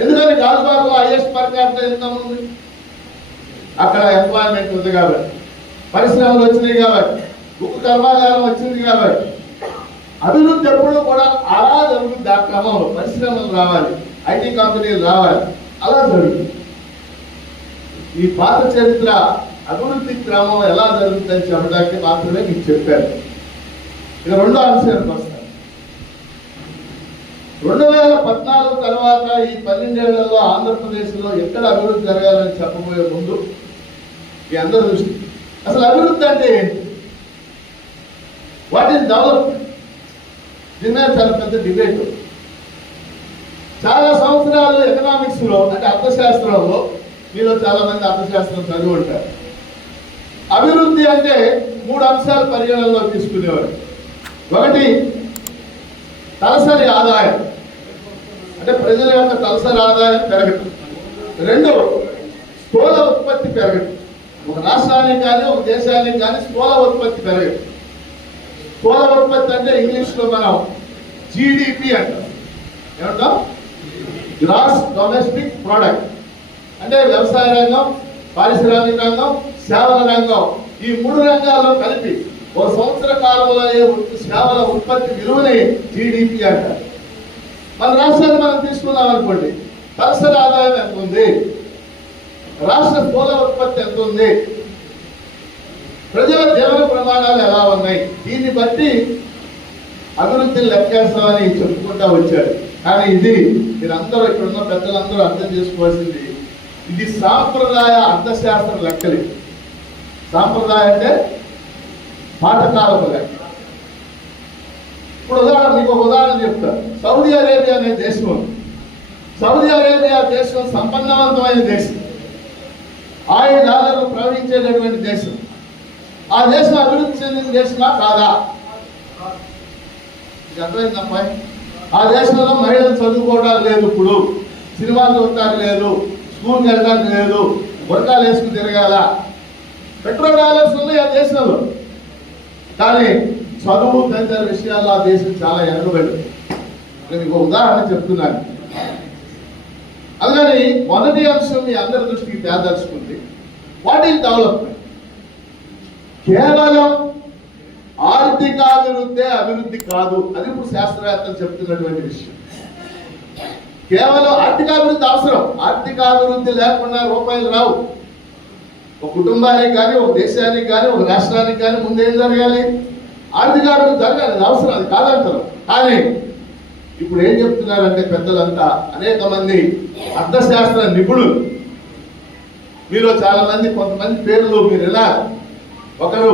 ఎందుకంటే గాజువాకలో హైయెస్ట్ పర్ క్యాపిటల్ ఇన్కమ్ ఉంది. అక్కడ ఎంప్లాయ్మెంట్ ఉంది కాబట్టి, పరిశ్రమలు వచ్చినాయి కాబట్టి, ఉక్కు కర్మాగారం వచ్చింది కాబట్టి అభివృద్ధి ఎప్పుడు కూడా అలా జరుగుతుంది. ఆ క్రమంలో పరిశ్రమలు రావాలి, ఐటీ కంపెనీలు రావాలి, అలా జరుగుతుంది. ఈ పాత చరిత్ర అభివృద్ధి క్రమం ఎలా జరుగుతుందని చెప్పడానికి మాత్రమే మీకు చెప్పాను. ఇక రెండో అంశానికి వస్తాను. 2014 తర్వాత ఈ 12 ఏళ్లలో ఆంధ్రప్రదేశ్ లో ఎక్కడ అభివృద్ధి జరగాలని చెప్పబోయే ముందు ఈ అందరూ దృష్టి, అసలు అభివృద్ధి అంటే ఏంటి? What is development? దీని చాలా పెద్ద డిబేట్. చాలా సంవత్సరాలు ఎకనామిక్స్ లో, అంటే అర్థశాస్త్రంలో, మీలో చాలా మంది అర్థశాస్త్రం చదివి ఉంటారు. అభివృద్ధి అంటే 3 అంశాలు పరిగణనలో తీసుకునేవారు. ఒకటి తలసరి ఆదాయం, అంటే ప్రజల యొక్క తలసరి ఆదాయం పెరగటం. 2 స్థూల ఉత్పత్తి పెరగటం. ఒక రాష్ట్రానికి కానీ ఒక దేశానికి కానీ స్థూల ఉత్పత్తి పెరగటం. స్థూల ఉత్పత్తి అంటే ఇంగ్లీష్ లో మనం జీడిపి అంటాం. ఏమంటాం? Gross domestic product. అంటే వ్యవసాయ రంగం, పారిశ్రామిక రంగం, సేవల రంగం, ఈ 3 రంగాల్లో కలిపి ఒక సంవత్సర కాలంలో సేవల ఉత్పత్తి విలువని జీడిపి అంటారు. మన రాష్ట్రాన్ని మనం తీసుకున్నాం అనుకోండి, తలసరి ఆదాయం ఎంత ఉంది, రాష్ట్ర స్థూల ఉత్పత్తి ఎంత ఉంది, ప్రజల జీవన ప్రమాణాలు ఎలా ఉన్నాయి, దీన్ని బట్టి అభివృద్ధిని లెక్కేస్తామని చెప్పుకుంటా వచ్చారు. కానీ ఇది మీరందరూ ఇక్కడున్న పెద్దలందరూ అర్థం చేసుకోవాల్సింది, ఇది సాంప్రదాయ అర్థశాస్త్ర లెక్కలు. సాంప్రదాయం అంటే పాతకాలపు లెక్క. ఇప్పుడు మీకు ఒక ఉదాహరణ చెప్తాను. సౌదీ అరేబియా అనే దేశం ఉంది. సౌదీ అరేబియా దేశం సంపన్నవంతమైన దేశం, $1,000 ప్రవహించేటటువంటి దేశం. ఆ దేశం అభివృద్ధి చెందిన దేశమా కాదా? అర్థమైందమ్మా? ఆ దేశంలో మహిళలు చదువుకోవడానికి లేదు, ఇప్పుడు సినిమాలు చూడటానికి లేదు, స్కూల్కి వెళ్ళడానికి లేదు, బురకాలు వేసుకుని తిరగాల. $1,000 ఉన్నాయి ఆ దేశంలో, కానీ చదువు తదితర విషయాల్లో ఆ దేశం చాలా వెనుకబడి. నేను మీకు ఉదాహరణ చెప్తున్నాను. అలాగే మొదటి అంశం మీ అందరి దృష్టికి తేదలుచుకుంది, వాట్ ఈజ్ డెవలప్మెంట్? కేవలం ఆర్థికాభివృద్ధే అభివృద్ధి కాదు. అది ఇప్పుడు శాస్త్రవేత్తలు చెప్తున్నటువంటి విషయం. కేవలం ఆర్థికాభివృద్ధి అవసరం, ఆర్థికాభివృద్ధి లేకుండా రూపాయలు రావు. ఒక కుటుంబానికి కానీ, ఒక దేశానికి కానీ, ఒక రాష్ట్రానికి కానీ ముందేం జరగాలి? ఆర్థికాభివృద్ధి జరగాలి, అది అవసరం, అది కాదంటారు. కానీ ఇప్పుడు ఏం చెప్తున్నారంటే పెద్దలంతా, అనేక మంది అర్థశాస్త్ర నిపుణులు, మీలో చాలా మంది, కొంతమంది పేర్లు మీరు ఎలా, ఒకరు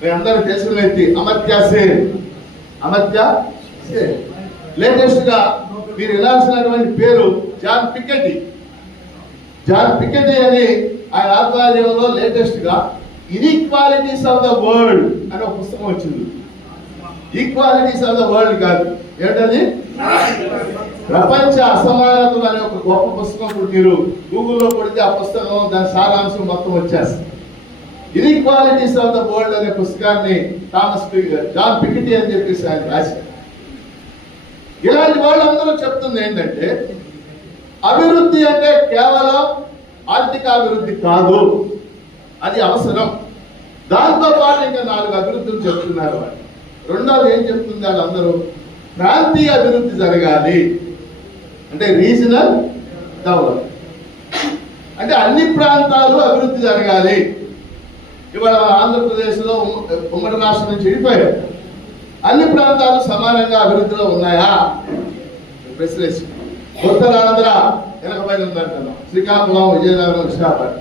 మీ అందరూ తెలిసిన వ్యక్తి అమర్త్య సేన్. లేటెస్ట్ గా మీరు వినాల్సినటువంటి పేరు జాన్ పికెటీ అని ఆయన ఆధ్వర్యంలో లేటెస్ట్ గా ఇన్ఈక్వాలిటీస్ ఆఫ్ ద వరల్డ్ అనే ఒక పుస్తకం వచ్చింది. ఈక్వాలిటీస్ ఆఫ్ ద వరల్డ్ కాదు, ఏంటది? ప్రపంచ అసమానతలు అనే ఒక గొప్ప పుస్తకం. ఇప్పుడు మీరు గూగుల్లో కొడితే ఆ పుస్తకం, దాని సారాంశం మొత్తం వచ్చేస్తుంది. ఇన్ఈక్వాలిటీస్ ఆఫ్ ద వరల్డ్ అనే పుస్తకాన్ని జాన్ పికెటీ అని చెప్పేసి ఆయన రాశారు. ఇలాంటి వాళ్ళందరూ చెప్తుంది ఏంటంటే అభివృద్ధి అంటే కేవలం ఆర్థిక అభివృద్ధి కాదు, అది అవసరం. దాంతో పాటు ఇంకా 4 అభివృద్ధులు చెప్తున్నారు వాళ్ళు. రెండోది ఏం చెప్తుంది వాళ్ళందరూ, ప్రాంతీయ అభివృద్ధి జరగాలి, అంటే రీజనల్ డెవలప్మెంట్, అంటే అన్ని ప్రాంతాలు అభివృద్ధి జరగాలి. ఇవాళ ఆంధ్రప్రదేశ్లో ఉమ్మడి రాష్ట్రం నుంచి విడిపోయారు, అన్ని ప్రాంతాలు సమానంగా అభివృద్ధిలో ఉన్నాయా ప్రశ్నించి. ఉత్తరాంధ్ర వెనకబడి ఉందంటున్నాం, శ్రీకాకుళం, విజయనగరం, విశాఖపట్నం.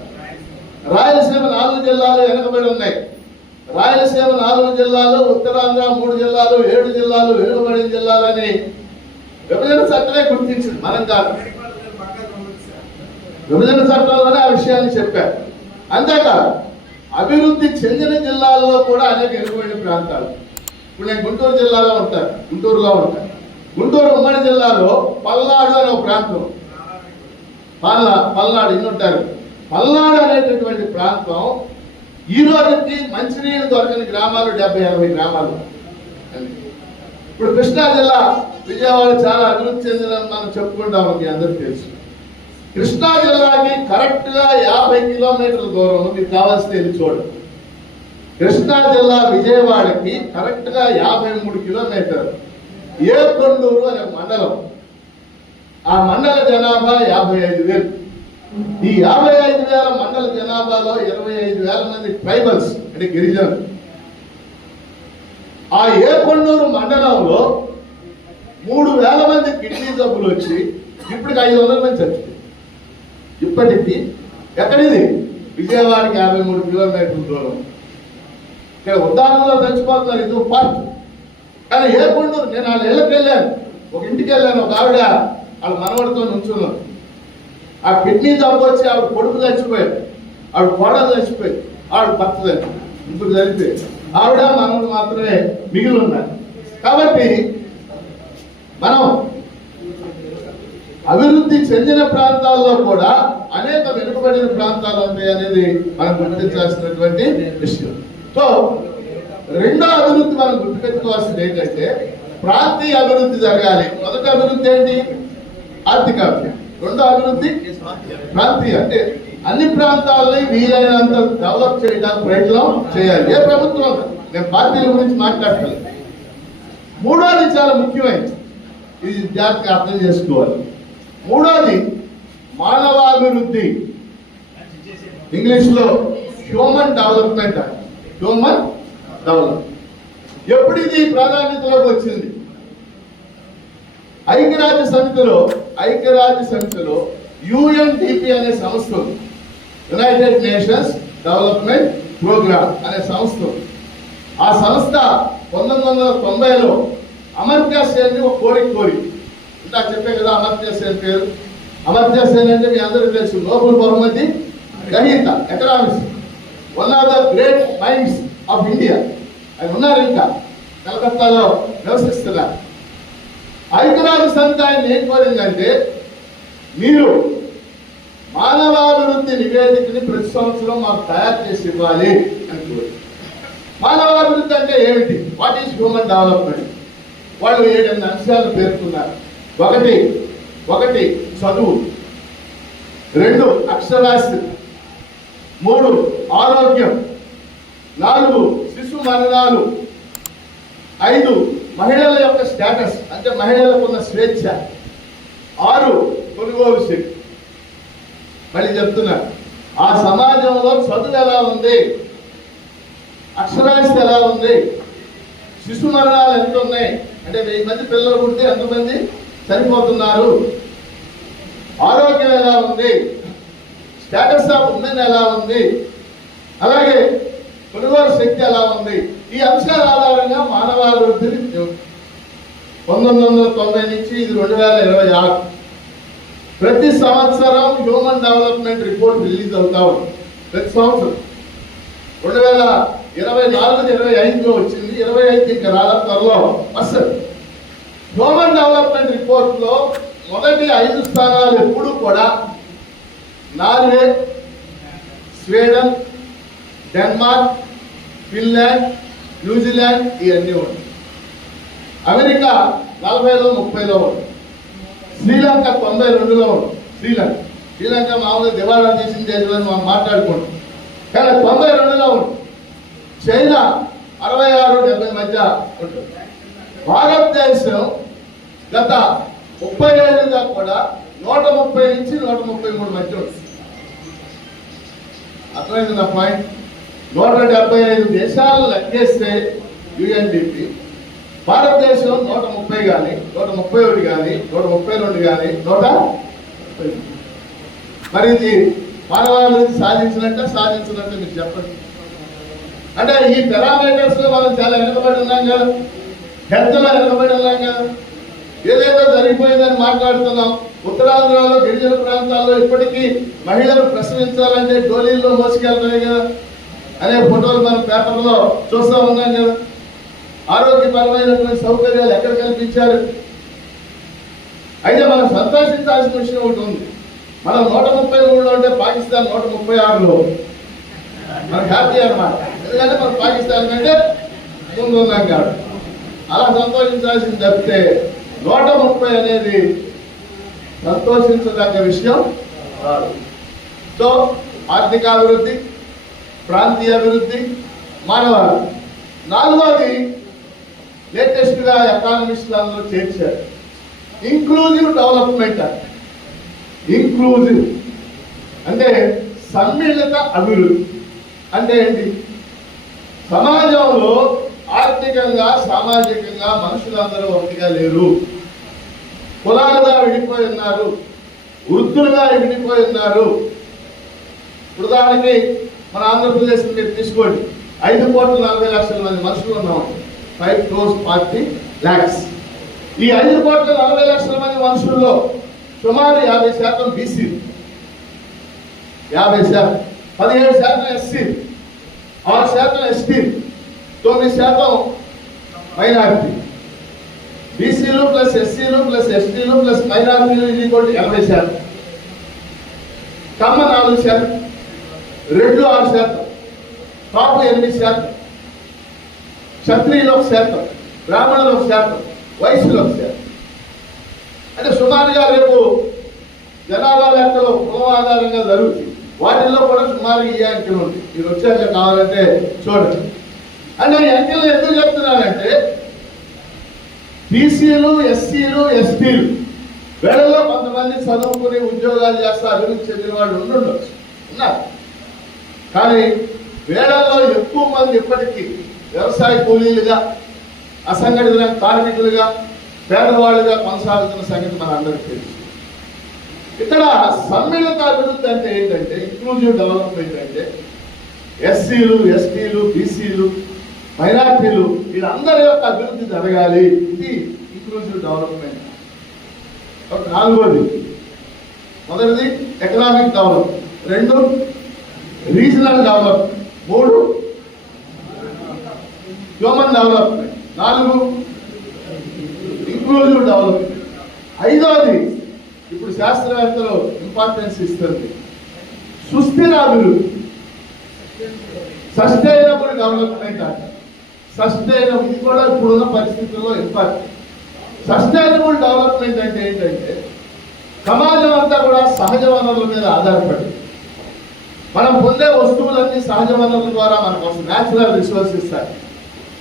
రాయలసీమ 4 జిల్లాలు వెనకబడి ఉన్నాయి. రాయలసీమ 4 జిల్లాలు, ఉత్తరాంధ్ర 3 జిల్లాలు, 7 జిల్లాలు వెనుకబడిన జిల్లాలని విభజన చట్టమే గుర్తించింది, మనం కాదు. విభజన చట్టంలోనే ఆ విషయాన్ని చెప్పారు. అంతేకాదు అభివృద్ధి చెందిన జిల్లాల్లో కూడా అనేక వెనుకబడిన ప్రాంతాలు. ఇప్పుడు నేను గుంటూరు జిల్లాలో ఉంటాను, గుంటూరులో ఉంటాను. గుంటూరు ఉమ్మడి జిల్లాలో పల్నాడు అనే ఒక ప్రాంతం, పల్నాడు ఇన్నుంటారు. పల్నాడు అనేటటువంటి ప్రాంతం ఈ రోజుకి మంచినీళ్ళు దొరకని గ్రామాలు 70-80 గ్రామాలు. ఇప్పుడు కృష్ణా జిల్లా, విజయవాడ చాలా అభివృద్ధి చెందిన మనం చెప్పుకుంటాం, మీ అందరికీ తెలుసు. కృష్ణా జిల్లాకి కరెక్ట్ గా 50 కిలోమీటర్ల దూరం, మీకు కావాల్సిన వెళ్ళి చూడండి. కృష్ణా జిల్లా విజయవాడకి కరెక్ట్ గా 53 కిలోమీటర్లు. ఏకొండూరు అనే మండలం, ఆ మండల జనాభా 55,000. ఈ 55,000 మండల జనాభాలో 25,000 మంది ట్రైబల్స్, అంటే గిరిజనులు. ఆ ఏకొండూరు మండలంలో 3,000 మంది కిడ్నీ జబ్బులు వచ్చి ఇప్పటికి 500 మంది చచ్చిపోయారు. ఇప్పటికీ ఎక్కడిది, విజయవాడకి 53 కిలోమీటర్ల దూరం. ఇక్కడ ఉదాహరణలో చచ్చిపోతున్నారు, ఇది పార్ట్. కానీ ఏకొండూరు, నేను వాళ్ళ ఇళ్ళకి వెళ్ళాను, ఒక ఇంటికి వెళ్ళాను, ఒక ఆవిడ వాళ్ళ మనవడితో నుంచున్నాను. ఆ కిడ్నీ జబ్బు వచ్చి ఆవిడ కొడుకు చచ్చిపోయాడు, ఆవిడ కోడలు చచ్చిపోయాడు, ఆవిడ భర్త చచ్చిపోయాడు, ఇప్పుడు చనిపోయాడు. ఆవిడ మనవడు మాత్రమే మిగిలి ఉన్నారు. కాబట్టి మనం అభివృద్ధి చెందిన ప్రాంతాల్లో కూడా అనేక వెనుకబడిన ప్రాంతాలు ఉంటాయి అనేది మనం గుర్తించాల్సినటువంటి విషయం. సో రెండో అభివృద్ధి మనం గుర్తుపెట్టుకోవాల్సింది ఏంటంటే ప్రాంతీయ అభివృద్ధి జరగాలి. మొదటి అభివృద్ధి ఏంటి, ఆర్థిక అభివృద్ధి. రెండో అభివృద్ధి ప్రాంతీయ, అంటే అన్ని ప్రాంతాలని వీలైనంత డెవలప్ చేయడానికి ప్రయత్నం చేయాలి. ఏ ప్రభుత్వం, నేను పార్టీల గురించి మాట్లాడతాను. మూడోది చాలా ముఖ్యమైనది, ఇది జాగ్రత్తగా అర్థం చేసుకోవాలి. మూడోది మానవాభివృద్ధి, ఇంగ్లీష్ లో హ్యూమన్ డెవలప్మెంట్. హ్యూమన్ డెవలప్మెంట్ ఎప్పుడు ఇది ప్రాధాన్యతలోకి వచ్చింది? ఐక్యరాజ్య సమితిలో యుఎన్డిపి అనే సంస్థ, యునైటెడ్ నేషన్స్ డెవలప్మెంట్ ప్రోగ్రామ్ అనే సంస్థ. ఆ సంస్థ 1990లో అమర్త్య సేన్ ఒక కోరి ఇంత చెప్పే కదా. అమర్త్య సేన్ పేరు, అమర్త్య సేన్ అంటే మీ అందరికీ తెలుసు, నోబెల్ బహుమతి గ్రహీత, economics, one of the great minds of India. ఆయన ఉన్నారు, ఇంకా కలకత్తాలో నివసిస్తున్నారు. ఐక్యరాజ్య సమితి ఆయన ఏం కోరిందంటే, మీరు మానవాభివృద్ధి నివేదికని ప్రతి సంవత్సరం మాకు తయారు చేసి ఇవ్వాలి అని కోరి. మానవాభివృద్ధి అంటే ఏమిటి, వాట్ ఈస్ హ్యూమన్ డెవలప్మెంట్? వాళ్ళు 7 అంశాలు పేర్కొన్నారు. ఒకటి చదువు, 2 అక్షరాస్యత, 3 ఆరోగ్యం, 4 శిశు మరణాలు, 5 మహిళల యొక్క స్టేటస్, అంటే మహిళలకు ఉన్న స్వేచ్ఛ, 6 కొనుగోలు శక్తి. మళ్ళీ చెప్తున్నారు, ఆ సమాజంలో చదువు ఎలా ఉంది, అక్షరాస్యత ఎలా ఉంది, శిశు మరణాలు ఎంత ఉన్నాయి, అంటే 1000 మంది పిల్లలు పుడితే ఎంతమంది చనిపోతున్నారు, ఆరోగ్యం ఎలా ఉంది, స్టేటస్ ఆఫ్ ఉమెన్ ఎలా ఉంది, అలాగే కొనుగోలు శక్తి ఎలా ఉంది. ఈ అంశాల ఆధారంగా మానవాభివృద్ధిని 1990 నుంచి ఇది 2026 ప్రతి సంవత్సరం హ్యూమన్ డెవలప్మెంట్ రిపోర్ట్ రిలీజ్ అవుతా ఉంది. ప్రతి సంవత్సరం 2024-25లో వచ్చింది, 25 ఇంకా రాదా, త్వరలో వస్తుంది. హ్యూమన్ డెవలప్మెంట్ రిపోర్ట్ లో మొదటి 5 స్థానాలు ఎప్పుడు కూడా Norway, Sweden, Denmark, Finland, New Zealand ఇవన్నీ ఉన్నాయి. అమెరికా 40లో 30లో ఉంది. శ్రీలంక 92లో ఉంది. శ్రీలంక మామూలుగా దివాళా తీసిన దేశం మనం మాట్లాడుకుంటాం, కానీ 92లో ఉంది. చైనా 66-70 మధ్య ఉంటుంది. భారతదేశం గత 30 ఏళ్ళుగా కూడా 130 నుంచి 133 మధ్య ఉంటుంది. అర్థమైంది నా పాయింట్. 175 దేశాలు లెక్కేస్తే యుఎన్డిపి భారతదేశం 130 కానీ 131 కానీ 132 కానీ 130. మరి ఇది మానవాభివృద్ధి సాధించినట్టే మీరు చెప్పండి. అంటే ఈ పారామీటర్స్ లో మనం చాలా వెనుకబడి ఉన్నాం కదా, హెల్త్ లో వెనుకబడి ఉన్నాం కదా. ఏదేదో జరిగిపోయిందని మాట్లాడుతున్నాం. ఉత్తరాంధ్రలో గిరిజన ప్రాంతాల్లో ఇప్పటికీ మహిళలు ప్రసవించాలంటే డోలీల్లో మోసుకెళ్తాయి కదా అనే ఫోటోలు మనం పేపర్లో చూస్తూ ఉన్నాం కదా. ఆరోగ్యపరమైనటువంటి సౌకర్యాలు ఎక్కడ కల్పించారు? అయితే మనం సంతోషించాల్సిన విషయం ఒకటి ఉంది. మనం 133లో ఉంటే పాకిస్తాన్ 136లో. మనకు హ్యాపీ అన్నమాట. ఎందుకంటే మనం పాకిస్తాన్ కంటే ముందు ఉన్నాం కాదు. అలా సంతోషించాల్సింది తప్పితే 130 అనేది సంతోషించదగ్గ విషయం కాదు. సో ఆర్థికాభివృద్ధి, ప్రాంతీయ అభివృద్ధి, మానవాభివృద్ధి. 4వది లేటెస్ట్ గా ఎకానమిస్టులు అందరూ చేర్చారు ఇంక్లూజివ్ డెవలప్మెంట్. ఇంక్లూజివ్ అంటే సమ్మిళిత అభివృద్ధి అంటే ఏంటి? సమాజంలో ఆర్థికంగా సామాజికంగా మనుషులందరూ ఒకటిగా లేరు. కులాలుగా విడిపోయి ఉన్నారు, వృత్తులుగా విడిపోయి ఉన్నారు. ఉదాహరణకి మన ఆంధ్రప్రదేశ్ మీరు తీసుకోండి, 5,40,00,000 మంది మనుషులు ఉన్నాం. 5,40,00,000. ఈ 5,40,00,000 మంది మనుషుల్లో సుమారు 50% బీసీ, 50%, 17% ఎస్సీ, 6% ఎస్టీ, 9% మైనారిటీ. బీసీలు ప్లస్ ఎస్సీలు ప్లస్ ఎస్టీలు ప్లస్ మైనారిటీలు ఇది కూడా 80%. కమ్మ 4%, రెడ్లు 6%, కాపు 8%, క్షత్రియులు 1%, బ్రాహ్మణులు 1%, వైశ్యులు 1%. అంటే సుమారుగా రేపు జనాభా లెక్కలు కులం ఆధారంగా జరుగుతుంది. వాటిల్లో కూడా సుమారు ఈ అంకెలు ఉంది. మీరు వచ్చాక కావాలంటే చూడండి. అంటే ఈ అంకెలు ఎందుకు చెప్తున్నానంటే బీసీలు, ఎస్సీలు, ఎస్టీలు వీళ్ళలో కొంతమంది చదువుకుని ఉద్యోగాలు చేస్తా అభివృద్ధి చెందిన వాళ్ళు ఉండొచ్చు, ఉన్నారు. కానీ వీళ్ళలో ఎక్కువ మంది ఇప్పటికీ వ్యవసాయ కూలీలుగా, అసంఘటిత కార్మికులుగా, పేదవాళ్ళుగా కొనసాగుతున్న సంగతి మన అందరికీ తెలుసు. ఇక్కడ సమ్మిళిత అభివృద్ధి అంటే ఏంటంటే ఇంక్లూజివ్ డెవలప్మెంట్ అంటే ఎస్సీలు, ఎస్టీలు, బీసీలు, మైనార్టీలు వీళ్ళందరి యొక్క అభివృద్ధి జరగాలి. ఇది ఇంక్లూజివ్ డెవలప్మెంట్. 4వది, మొదటిది economic development, 2 regional development, 3 human development, 4 inclusive development. 5వది ఇప్పుడు శాస్త్రవేత్తలు ఇంపార్టెన్స్ ఇస్తుంది, సుస్థిర అభివృద్ధి, సస్టైనబుల్ డెవలప్మెంట్ అంట. సస్టైనబుల్ ఇది కూడా ఇప్పుడున్న పరిస్థితుల్లో ఇంపార్టెంట్. సస్టైనబుల్ డెవలప్మెంట్ అంటే ఏంటంటే సమాజం అంతా కూడా సహజ వనరుల మీద ఆధారపడి మనం పొందే వస్తువులన్నీ సహజ వనరుల ద్వారా మనకు వస్తుంది. న్యాచురల్ రిసోర్స్ ఇస్తారు.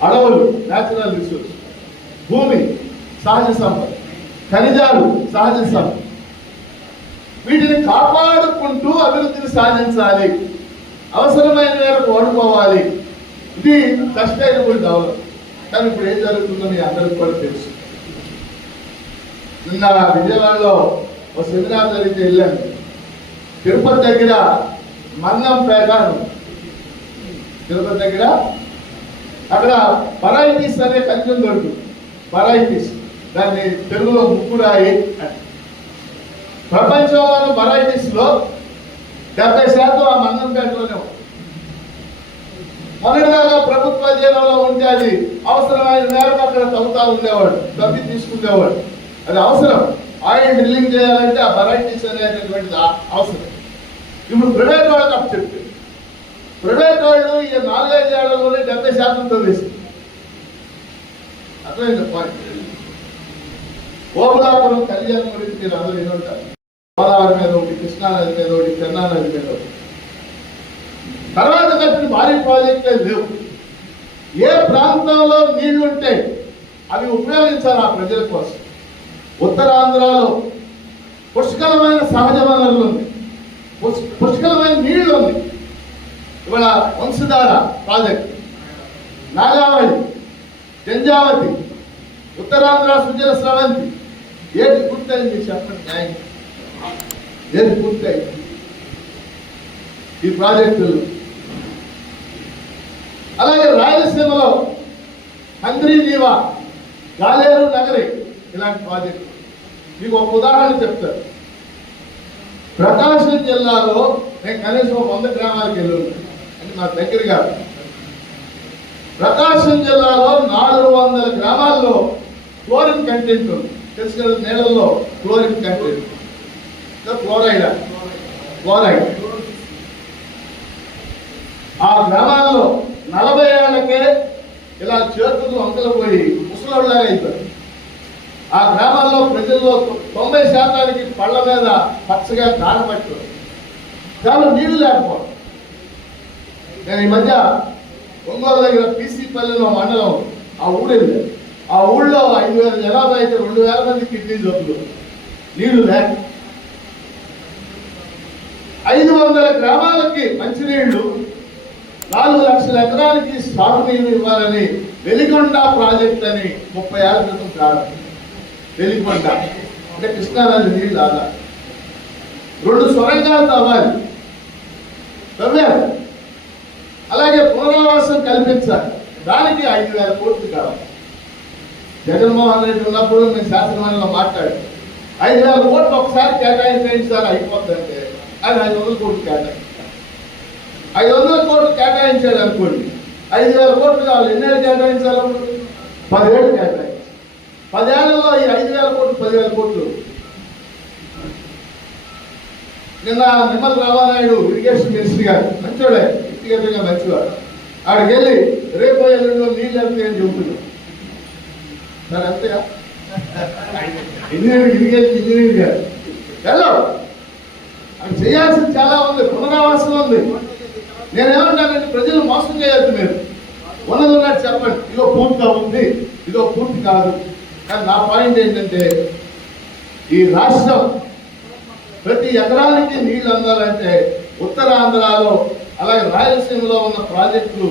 అడవులు న్యాచురల్ రిసోర్స్, భూమి సహజ సంపద, ఖనిజాలు సహజ సంపద. వీటిని కాపాడుకుంటూ అభివృద్ధిని సాధించాలి, అవసరమైన మేరకు వాడుకోవాలి. ఇది సస్టైనబుల్ డెవలప్మెంట్. కానీ ఇప్పుడు ఏం జరుగుతుందో మీ అందరికీ కూడా తెలుసు. నిన్న విజయవాడలో ఒక సెమినార్ జరిగితే వెళ్ళాను. తిరుపతి దగ్గర మంగంపేట, తిరుపతి దగ్గర అక్కడ పరైటీస్ అనే ఖనిజం దొరుకుతుంది. పరైటీస్, దాన్ని తెలుగులో ముక్కురాయి అని. ప్రపంచంలో పరైటీస్ లో 70% ఆ మంగంపేటలోనే ఉంది. మొన్నటిదాకా ప్రభుత్వ అధీనంలో ఉంటే అది అవసరమైన మేరకు అక్కడ తవ్వుతా ఉండేవాడు, తవ్వి తీసుకునేవాడు. అది అవసరం. ఆయిల్ డ్రిల్లింగ్ చేయాలంటే ఆ వెరైటీస్ అనేటటువంటిది అవసరం. ఇప్పుడు ప్రైవేట్ వాళ్ళకి అప్పు చెప్తే ప్రైవేట్ వాళ్ళు ఈ 4-5 ఏళ్లలోనే 70%తో వేసింది. అర్థమైంది పాయింట్. ఓబులాపురం కళ్యాణం గురించి మీరు అందరూ వినుంటారు. గోదావరి మీద ఒకటి, కృష్ణానది మీద ఒకటి, పెన్నా నది మీద ఒకటి. తర్వాత కట్టిన భారీ ప్రాజెక్టులే లేవు. ఏ ప్రాంతంలో నీళ్లుంటే అవి ఉపయోగించాలి ఆ ప్రజల కోసం. ఉత్తరాంధ్రలో పుష్కలమైన సహజ వనరులు ఉంది, పుష్కలమైన నీళ్లు ఉంది. ఇవాళ వంశధార ప్రాజెక్ట్, నాగావళి, జంజావతి, ఉత్తరాంధ్ర సుజల స్రవంతి, ఏది పూర్తయింది చెప్పండి న్యాయం? ఏది పూర్తయింది ఈ ప్రాజెక్టులు? అలాగే రాయలసీమలో హంద్రీనీవా, గాలేరు నగరి ఇలాంటి ప్రాజెక్టు. మీకు ఒక ఉదాహరణ చెప్తారు. ప్రకాశం జిల్లాలో నేను కనీసం 100 గ్రామాలకు వెళ్ళాను, అంటే నా దగ్గరగా. ప్రకాశం జిల్లాలో 400 గ్రామాల్లో క్లోరిన్ కంటెంట్ ఉంది. తెలుసు కదా, నీళ్ళల్లో క్లోరిన్ కంటెంట్, క్లోరైడ్. ఆ గ్రామాల్లో 40 ఏళ్లకే ఇలా చేతులు వంకలు పోయి ముసలోళ్ళగా అయిపోయారు. ఆ గ్రామాల్లో ప్రజల్లో 90% పళ్ళ మీద పచ్చగా కానపట్టు, చాలా నీళ్లు లేకపోవడం. నేను ఈ మధ్య ఒంగోలు దగ్గర పీసీ పల్లెలో మండలం, ఆ ఊళ్ళో ఆ ఊళ్ళో 5,000 జనాభా అయితే 2,000 మంది కిడ్నీ జబ్బులు, నీళ్లు లేక. 500 గ్రామాలకి మంచినీళ్లు, 4 లక్షల ఎకరాలకి సాగునీరు ఇవ్వాలని వెలిగొండ ప్రాజెక్ట్ అని 30 ఏళ్ల క్రితం ప్రారంభం. వెలిగొండ అంటే కృష్ణానది నీళ్ళు ఆధారం. 2 సొరంగాలు తవ్వాలి, తవ్వారు. అలాగే పునరావాసం కల్పించాలి, దానికి 5,000 కోట్లు కావాలి. జగన్మోహన్ రెడ్డి ఉన్నప్పుడు మేము శాసనమండలిలో మాట్లాడి 5,000 కోట్లు ఒకసారి కేటాయించండి సార్ అయిపోతుందంటే అది 500 కోట్లు కేటాయించారు. 500 కోట్లు కేటాయించాడు అనుకోండి, 5,000 కోట్లు కావాలి. ఎన్నేళ్ళు కేటాయించాలి? 10 ఏళ్ళు కేటాయించాలి. 10 ఏళ్లలో ఈ 5,000 కోట్లు 10,000 కోట్లు. నిన్న నిమ్మల రామానాయుడు ఇరిగేషన్ మినిస్టర్ గారు మంచోడే, వ్యక్తిగతంగా మంచివాడు. ఆడికి వెళ్ళి రేపు ఎల్లుండిలో నీళ్ళు వెళ్తాయి అని చెబుతున్నాడు. సార్ అంతేగా, ఇరిగేషన్ ఇంజనీర్ గారు వెళ్ళవు. అది చేయాల్సింది చాలా ఉంది, పునరావాసం ఉంది. నేనేమంటానంటే ప్రజలు మోసం చేయొద్దు. మీరు ఉన్నది ఉన్నట్టు చెప్పండి, ఇదో పూర్తిగా ఉంది, ఇదో పూర్తి కాదు. కానీ నా పాయింట్ ఏంటంటే, ఈ రాష్ట్రం ప్రతి ఎకరానికి నీళ్లు అందాలంటే ఉత్తరాంధ్రలో అలాగే రాయలసీమలో ఉన్న ప్రాజెక్టులు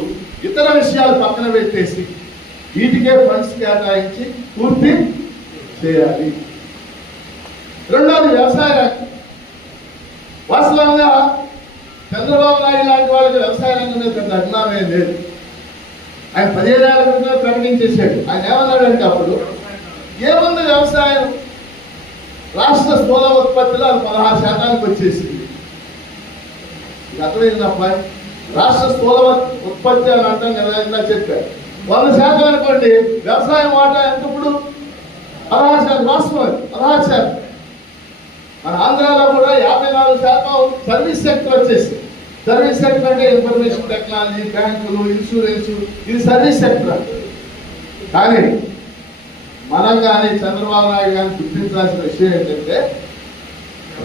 ఇతర విషయాలు పక్కన పెట్టేసి వీటికే ఫండ్స్ కేటాయించి పూర్తి చేయాలి. రెండవది వ్యవసాయ రంగం. వాస్తవంగా చంద్రబాబు నాయుడు లాంటి వాళ్ళకి వ్యవసాయ రంగం మీద పెద్ద అభిమానమే లేదు. ఆయన 15 ఏళ్ల క్రితమే ప్రకటించేశాడు. ఆయన ఏమన్నాడంటే అప్పుడు ఏముంది వ్యవసాయం, రాష్ట్ర స్థూల ఉత్పత్తిలో అది 16% వచ్చేసింది. అర్థమైంది నా పాయింట్. రాష్ట్ర స్థూల ఉత్పత్తి అని అంటాం కదా, ఇలా చెప్పారు 100% అనుకోండి. వ్యవసాయం వాటా ఎంత ఇప్పుడు? 16%. వాస్తవం అది 16%. మన ఆంధ్రాలో కూడా 54% సర్వీస్ సెక్టర్ వచ్చేసి. సర్వీస్ సెక్టర్ అంటే ఇన్ఫర్మేషన్ టెక్నాలజీ, బ్యాంకులు, ఇన్సూరెన్స్, ఇది సర్వీస్ సెక్టర్. కానీ మనం కానీ చంద్రబాబు నాయుడు కానీ గుర్తించాల్సిన విషయం ఏంటంటే,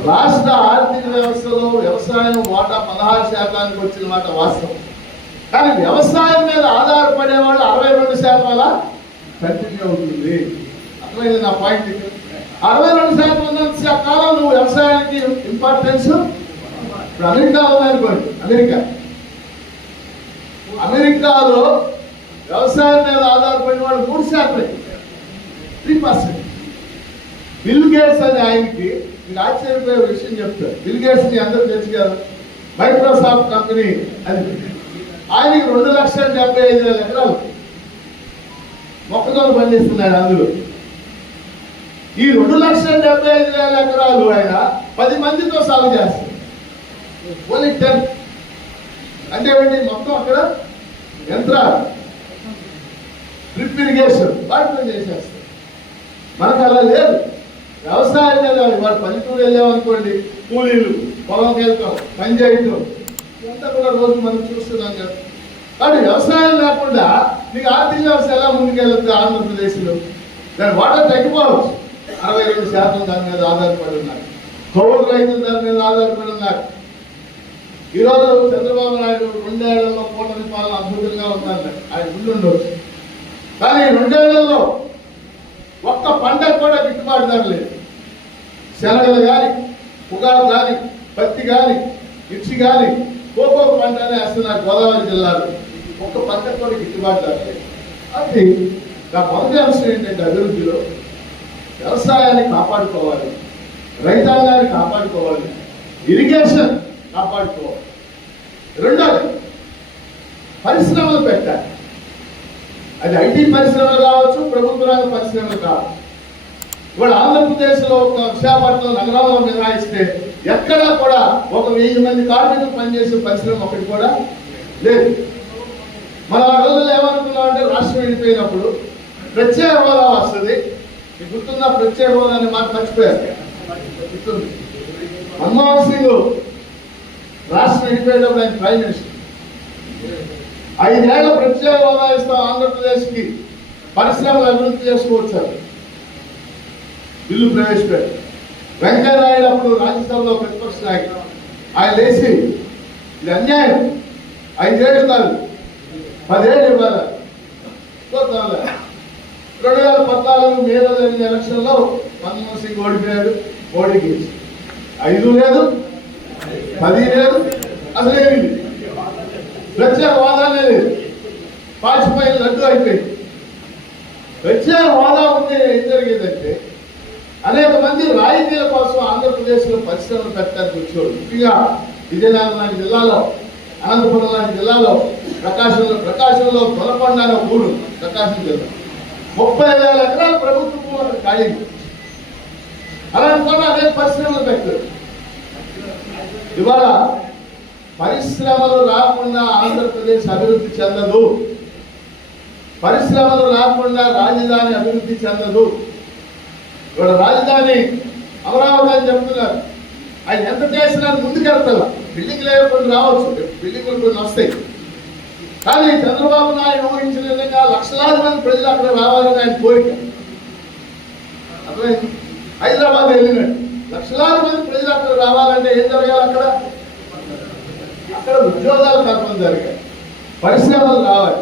రాష్ట్ర ఆర్థిక వ్యవస్థలో వ్యవసాయం వాటా 16% వచ్చిన మాట వాస్తవం. కానీ వ్యవసాయం మీద ఆధారపడే వాళ్ళు 62% అలా కంటిన్యూ అవుతుంది. అర్థమైంది నా పాయింట్. 62% ఉన్నంత కాలం నువ్వు వ్యవసాయానికి ఇంపార్టెన్స్. ఇప్పుడు అమెరికా ఉందనుకోండి, అమెరికాలో వ్యవసాయం మీద ఆధారపడిన వాళ్ళు 3%, 3%. బిల్ గేట్స్ అని ఆయనకి మీరు ఆశ్చర్యపోయే విషయం చెప్తారు. బిల్ గేట్స్ ని అందరూ తెలుసు కదా, మైక్రోసాఫ్ట్ కంపెనీ అది. ఆయనకి 2,75,000 ఎకరాలు మొక్కజొన్న పండిస్తున్నాడు. అందులో ఈ 2,75,000 ఎకరాలు ఆయన 10 మందితో సాగు చేస్తారు. ఓన్లీ 10 అంటే ఏంటి? మొత్తం అక్కడ యంత్రాలు, డ్రిప్ ఇరిగేషన్ వాటితో చేసేస్తారు. మనకు అలా లేదు. వ్యవసాయం మీద ఇవాళ పల్లెటూరు వెళ్ళామనుకోండి, కూలీలు పొలంకి వెళ్తాం, పని చేయటం, ఇదంతా కూడా రోజు మనం చూస్తున్నాం కదా. కాబట్టి వ్యవసాయం లేకుండా నీకు ఆర్థిక వ్యవస్థ ఎలా ముందుకెళ్తుంది ఆంధ్రప్రదేశ్లో? దాని వాటర్ తగ్గిపోవచ్చు. 62% దాని మీద ఆధారపడి ఉన్నారు. కౌలు రైతులు దాని మీద ఆధారపడి ఉన్నారు. ఈరోజు చంద్రబాబు నాయుడు 2 ఏళ్లలో కూటమి పాలన అద్భుతంగా ఉందన్నారు. ఆయన ముందు ఉండవచ్చు. కానీ 2 ఏళ్లలో ఒక్క పంటకు కూడా గిట్టుబాటు ధర లేదు. శనగలు కానీ, పొగాకు కానీ, పత్తి కానీ, మిర్చి కానీ, కోకో పంటనే వేస్తున్నారు గోదావరి జిల్లాలో. ఒక్క పంటకు కూడా గిట్టుబాటు ధర లేదు. కాబట్టి నా మొదటి అంశం ఏంటంటే అభివృద్ధిలో వ్యవసాయాన్ని కాపాడుకోవాలి, రైతాంగాన్ని కాపాడుకోవాలి, ఇరిగేషన్ కాపాడుకోవాలి. రెండోది పరిశ్రమలు పెట్టాలి. అది ఐటీ పరిశ్రమలు కావచ్చు, ప్రభుత్వ రంగ పరిశ్రమలు కావచ్చు. ఇవాళ ఆంధ్రప్రదేశ్లో ఒక విశాఖపట్నం నగరంలో మినహాయిస్తే ఎక్కడా కూడా 1000 మంది కార్మికులు పనిచేసే పరిశ్రమ ఒకటి కూడా లేదు. మనం ఆ రోజుల్లో ఏమనుకున్నామంటే రాష్ట్రం వెళ్ళిపోయినప్పుడు ప్రత్యేక హోదా వస్తుంది. మీకు గుర్తున్న ప్రత్యేక హోదా అని మాట మర్చిపోయారు. గుర్తుంది. మన్మోహన్ సింగ్ రాష్ట్రం వెళ్ళిపోయేటప్పుడు ఆయన ప్రైమ్ మినిస్టర్ 5 ఏళ్ల ప్రత్యేక హోదా ఇస్తాం ఆంధ్రప్రదేశ్కి, పరిశ్రమలు అభివృద్ధి చేసుకోవచ్చారు. బిల్లు ప్రవేశపెట్టారు. వెంకయ్యనాయుడు అప్పుడు రాజ్యసభలో ప్రతిపక్ష నాయకుడు. ఆయన లేచి ఇది అన్యాయం, 5 ఏళ్ళు కాదు 10 ఏళ్ళు ఇవ్వాలి. 2014 మేలో జరిగిన ఎలక్షన్లో మన్మోహన్ సింగ్ ఓడిపోయాడు. మోడీకి 5 లేదు, 10 లేదు, అసలు ఏమి ప్రత్యేక హోదానే లేదు. పాచిపోయిన లడ్డు అయిపోయింది. ప్రత్యేక హోదా ఉంటే ఏం జరిగేదంటే అనేక మంది రాయితీల కోసం ఆంధ్రప్రదేశ్లో పరిశ్రమలు పెట్టడానికి వచ్చేవాడు. ముఖ్యంగా విజయనగరం లాంటి జిల్లాలో, అనంతపురం లాంటి జిల్లాలో, ప్రకాశంలో తొలకొండ అనే ఊరు ప్రకాశం జిల్లా 30,000 ఎకరాలు ప్రభుత్వ భూములు ఖాళీ. అలాంటి కూడా అనేక పరిశ్రమలు పెట్టారు. ఇవాళ పరిశ్రమలు రాకుండా ఆంధ్రప్రదేశ్ అభివృద్ధి చెందదు. పరిశ్రమలు రాకుండా రాజధాని అభివృద్ధి చెందదు. ఇవాళ రాజధాని అమరావతి అని చెప్తున్నారు. ఆయన ఎంత చేసినా ముందుకెళ్తా. బిల్డింగ్ లేవు, కొన్ని రావచ్చు, బిల్డింగ్లు కొన్ని వస్తాయి. కానీ చంద్రబాబు నాయుడు ఊహించిన విధంగా లక్షలాది మంది ప్రజలు అక్కడ రావాలని ఆయన కోరిక. అర్థమైంది? హైదరాబాద్ వెళ్ళినట్టు లక్షలాది మంది ప్రజలు అక్కడ రావాలంటే ఏం జరగాలి? అక్కడ ఉద్యోగాల కల్పన జరగాలి, పరిశ్రమలు రావాలి,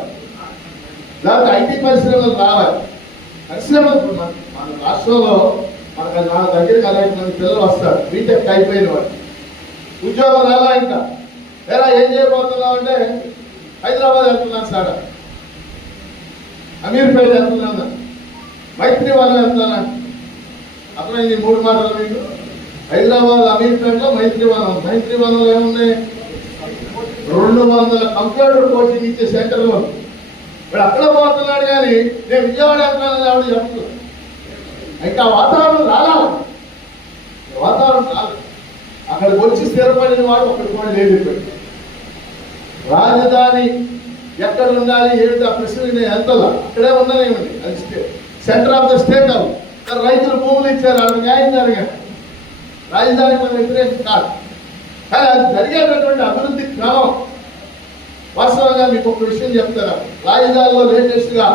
దాంట్లో ఐటీ పరిశ్రమలు రావాలి. పరిశ్రమలు మన రాష్ట్రంలో మనకు నా దగ్గరికి 60 మంది పిల్లలు వస్తారు, బీటెక్ అయిపోయిన వాళ్ళు. ఉద్యోగం రాలా ఇంకా. ఎలా ఏం చేయబోతున్నావు అంటే హైదరాబాద్ వెళ్తున్నాను సార్, అమీర్పేట వెళ్తున్నాను, మైత్రివనం వెళ్తాను. అర్థమైంది? 3 మాటలు మీకు. హైదరాబాద్ అమీర్పేటలో మైత్రివనంలో ఏముంది? 200 కంప్యూటర్ కోచింగ్ ఇచ్చే సెంటర్లో ఇప్పుడు అక్కడ పోతున్నాడు. కానీ నేను విజయవాడ వెళ్తున్నాను ఆవిడ చెప్తున్నాను. ఇంకా వాతావరణం రాలా, వాతావరణం రాదు. అక్కడికి వచ్చి స్థిరపడిన వాడు ఒకటి కూడా లేదు. రాజధాని ఎక్కడ ఉండాలి ఏమిటి ఆ ప్రశ్న ఎంతలా అక్కడే ఉండలేమండి. అది సెంటర్ ఆఫ్ ద స్టేట్. రైతులు భూములు ఇచ్చారు, అది న్యాయం జరిగారు. రాజధాని మన వ్యతిరేకం కాదు. కానీ అది జరిగేటటువంటి అభివృద్ధి క్రమం వాస్తవంగా మీకు ఒక విషయం చెప్తారా. రాజధానిలో లేటెస్ట్గా